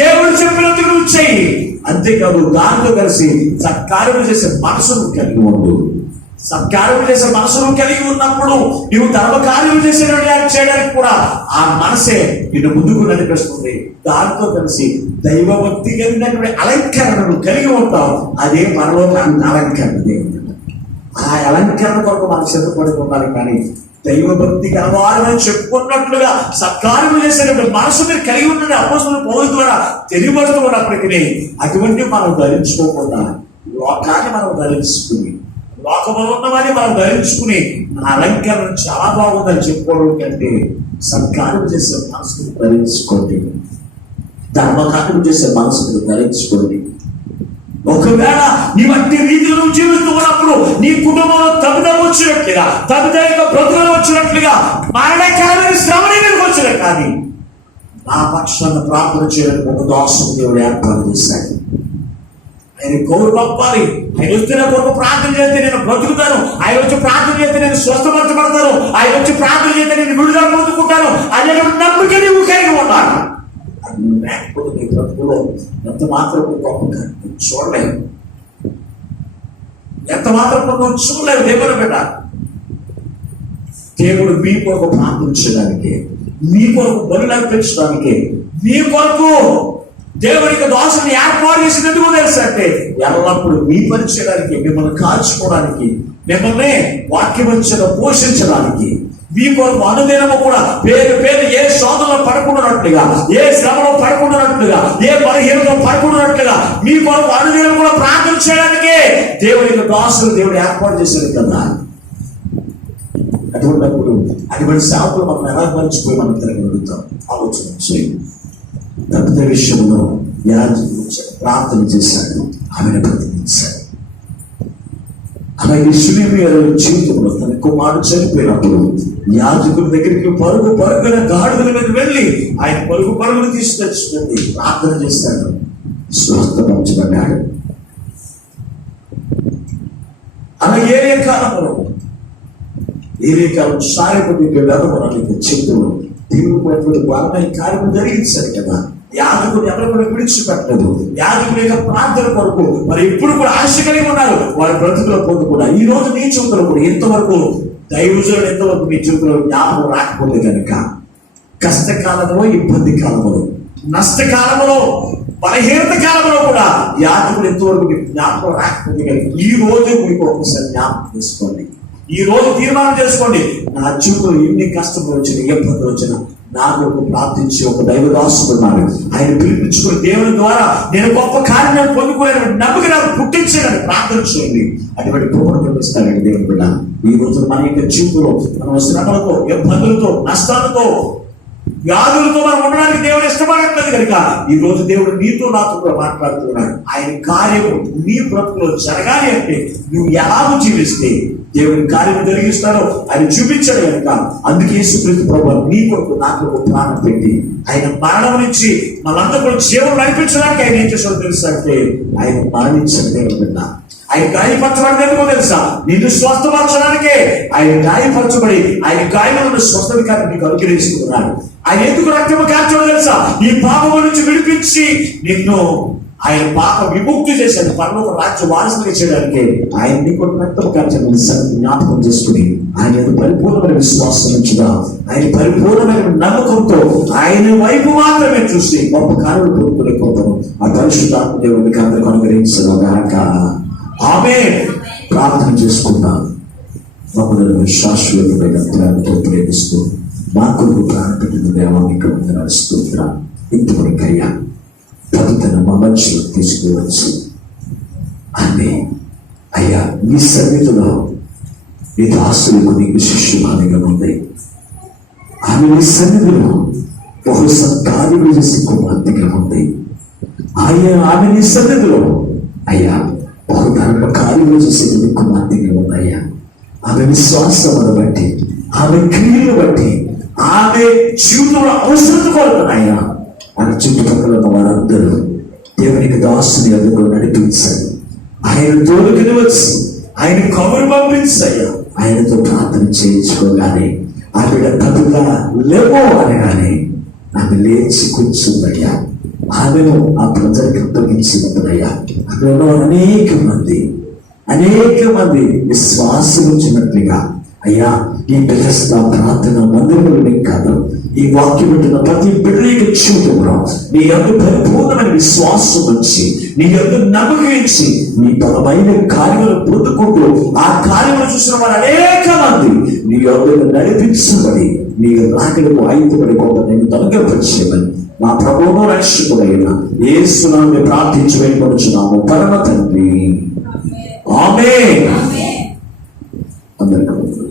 దేవుడు చెప్పినట్టు నువ్వు చెయ్యి. అంతేకాదు దాంతో కలిసి సత్కార్యం చేసే మనసును కలిగి ఉండు. సత్కార్యం చేసే మనసును కలిగి ఉన్నప్పుడు నువ్వు ధర్మ కార్యం చేయడానికి కూడా ఆ మనసే నిన్ను ముందుకు నడిపిస్తుంది. దాంతో కలిసి దైవభక్తి కలిగినటువంటి అలంకరణను కలిగి ఉంటావు. అదే పరలోకానికి అలంకరణ. ఆ అలంకరణ కొరకు మనం సిద్ధపడి ఉండాలి. కానీ దైవభక్తి కలవాలని చెప్పుకున్నట్లుగా సత్కార్యం చేసేటువంటి మనసు మీరు కలిగి ఉన్న అపోస్తలుల పౌలు ద్వారా తెలియబడుతూ ఉన్నప్పటికీ అటువంటి మనం ధరించుకోకుండా లోకాన్ని మనం ధరించుకుని, లోకంలో ఉన్నవాడిని మనం ధరించుకుని నా అలంకరణ చాలా బాగుందని చెప్పుకోవడం కంటే సత్కార్యం చేసే మనసుని ధరించుకోండి, ధర్మకార్యం చేసే మనసుని ధరించుకోండి. ఒకవేళ నీ వంటి రీతిలో నువ్వు జీవిస్తూ ఉన్నప్పుడు నీ కుటుంబంలో తప్పిదం వచ్చినట్లుగా, తప్పిదం బ్రతుకులు వచ్చినట్లుగా, మరణకరమైన శ్రమని మీకు వచ్చిన కానీ నా పక్షాన్ని ప్రార్థన చేయడానికి ఒక దాసుని దేవుడు ఏర్పాటు చేశాడు. ఆయన కోరు పంపాలి. ఆయన వస్తే నా కొరకు ప్రార్థన చేస్తే నేను బ్రతుకుతాను, ఆయన వచ్చి ప్రార్థన చేస్తే నేను స్వస్థపరచబడతాను, ఆయన వచ్చి ప్రార్థన చేస్తే నేను విడుదల పొందుకుంటాను అనేటువంటి నమ్మకం నువ్వు కలిగి ఉన్నాను. లేకపోతే నీ బ్రతుకులో ఎంత మాత్రం గొప్ప చూడలేవు, ఎంత మాత్రం నువ్వు చూడలేవు. దేవుడు బిడ్డ, దేవుడు మీ కొరకు ప్రార్థించడానికి, మీ కొరకు బలులు అర్పించడానికి, మీ కొరకు దేవునికి దోషని ఏర్పాటు చేసింది ఎందుకు తెలుసు అంటే ఎల్లప్పుడూ మీ పని చేయడానికి, మిమ్మల్ని కాల్చుకోవడానికి, మిమ్మల్ని వాక్యవంచన పోషించడానికి, మీ కొరకు అనుదినము కూడా పేరు ఏ శోధనలో పడకుండానట్లుగా, ఏ శ్రమలో పడకుండానట్లుగా, ఏ బలహీనలో పడకుండానట్లుగా మీ కొరకు అనుదినం కూడా ప్రార్థన చేయడానికే దేవునికి దాసులు దేవుడు ఏర్పాటు చేశాడు కదా. అటువంటి సేవకులు మనం ఎలా మర్చిపోయి మనం తిరగలుగుతాం ఆలోచన చేయండి. తప్పిత విషయంలో యాజకుడు ప్రార్థన చేశాడు, ఆమెను బ్రతికించాడు. అలాగే శిలువ జీవితంలో తన కుమారుడు చనిపోయినప్పుడు యాజకుడి దగ్గరికి పరుగున గాడిదల మీద వెళ్ళి ఆయన పరుగును తీసుకొచ్చుకుంది, ప్రార్థన చేస్తాడు, స్వస్థపరచబడ్డాడు. అలాగే ఏరే కాలం సాయపడి వెళ్ళడానికి చెప్తూ దేవుడు వాళ్ళ కార్యం జరిగించాడు కదా. యాజకుడు ఎవరు కూడా విడిచిపెట్టలేదు. యాజకుడి యొక్క ప్రార్థన కొరకు మరి ఇప్పుడు కూడా ఆశ కలిగి ఉన్నారు వారి బ్రతుకుల పొందు కూడా. ఈ రోజు నీ జీవితంలో కూడా ఎంతవరకు దైవజనుడు ఎంతవరకు నీ జీవితంలో జ్ఞాపకం రాకపోతే కనుక కష్టకాలంలో, ఇబ్బంది కాలంలో, నష్టకాలంలో, బలహీనత కాలంలో కూడా యాజకుడు ఎంతవరకు మీకు జ్ఞాపకం రాకపోతే కనుక ఈ రోజు మీకు ఒకసారి జ్ఞాపకం చేసుకోండి. ఈ రోజు తీర్మానం చేసుకోండి, నా జీవితంలో ఎన్ని కష్టములు వచ్చినా, ఇబ్బందులు వచ్చినా నా కొరకు ప్రార్థించి ఒక దైవదాసుకున్నాడు. ఆయన పిలిపించుకుని దేవుని ద్వారా నేను గొప్ప కార్యాన్ని పొందుకోలేని నమ్మకం నాకు పుట్టించాలని ప్రార్థన చేయండి. అటువంటి కృపను పంపిస్తాడండి దేవుని బిడ్డ. ఈ రోజు మన యొక్క జీవితంలో మనం శ్రమలతో, ఇబ్బందులతో, నష్టాలతో, వ్యాధులతో మనం ఉండడానికి దేవుడు ఇష్టపడట్లేదు కనుక ఈ రోజు దేవుడు నీతో నాతో కూడా మాట్లాడుతున్నాడు. ఆయన కార్యము నీ బ్రతుకులో జరగాలి అంటే నువ్వు ఎలాగో జీవిస్తే దేవుని కార్యం జరిగిస్తాడో ఆయన చూపించాడు కనుక అందుకే యేసుక్రీస్తు ప్రభువు నీ కొరకు నా కొరకు ప్రాణం పెట్టి ఆయన మరణం నుంచి మనందరూ కూడా జీవనం నడిపించడానికి ఆయన ఏం చేశాడో తెలుసా అంటే ఆయన మరణించాడు దేవుని బిడ్డ. ఆయన గాయపరచబడి ఎందుకో తెలుసా? నిన్ను స్వస్థపరచడానికే ఆయన గాయపరచబడి ఆయన గాయంలో ఉన్న స్వస్థతకాన్ని నీకు అనుగ్రహిస్తున్నాడు. ఆయన ఎందుకు రక్తము కార్చడం తెలుసా? ఈ పాపము నుంచి విడిపించి నిన్ను ఆయన పాప విముక్తి చేశాడు. పరలోక రాజ్య వారసులుగా చేయడానికి ఆయన నీకు రక్తము కార్చడం జ్ఞాపకం చేసుకుని ఆయన పరిపూర్ణమైన విశ్వాసం నుంచిగా ఆయన పరిపూర్ణమైన నమ్మకంతో ఆయన వైపు మాత్రమే చూసి గొప్ప కార్యాలు పొందుకునే పోతాను. ఆ పరిశుద్ధాత్మ దేవునికి అందరికీ అనుగ్రహించగాక. ఆమె ప్రార్థన చేసుకున్నాం. మమ్మల్ని శాశ్వతమైన ప్రేమతో ప్రేమిస్తూ మా కొరకు ప్రాణం పెట్టిన దేవానికి వందనాలు స్తోత్రం. ఇంతవరకయ్యా పవిత్ర మా మనుషులు తీసుకువచ్చు అని అయ్యా నీ సన్నిధిలో నీ దాసులకు నీకు శిష్యుమానిగా ఉంది. ఆమె నీ సన్నిధిలో బహు సత్కార్యము చేసి కుమార్తెగా ఉంది. ఆమె నీ సన్నిధిలో అయ్యా బహు ధర్మ కార్యము చేసే కుమార్తెగా ఉందయ్యా. ఆమె విశ్వాసమును బట్టి, ఆమె క్రియలు బట్టి, ఆమె జీవితంలో అవసరం కోరుతున్నాయా మన చుట్టుపక్కల ఉన్న వారందరూ దేవునికి దాసుని ఎదుగు నడిపించాలి. ఆయన తోడుకుని వచ్చి ఆయన కబురు పంపించాయ్యా. ఆయనతో ప్రార్థన చేయించుకోగానే ఆ బిడ్డ తప్పుగా లేవో అనగానే ఆమె లేచి కూర్చుందయ్యా. ఆమెను ఆ ప్రజలకు అప్పగించినప్పుడయ్యా అక్కడ ఉన్న అనేక మంది విశ్వాసం వచ్చినట్లుగా అయ్యా ఈ బిడ్డ ప్రార్థన మందిరంలోనే కాదు ఈ వాక్యం ఉంటున్న ప్రతి బిడ్డకి చూపురా నీ యొక్క పరిపూర్ణమైన విశ్వాసం వచ్చి నీ యొక్క నమ్మకించి నీ బలమైన కార్యములు పొందుకుంటూ ఆ కార్యములు చూసిన వారు అనేక మంది నీ యొక్క నడిపించబడి నీ రాకలకు ఆయుధపడి గొప్ప నేను తొలగపరిచేమని మా ప్రభువును రక్షకుడైన యేసునామములో ప్రార్థించి వేడుకొనుచున్నాము పరమ తండ్రి. ఆమేన్. అందరికీ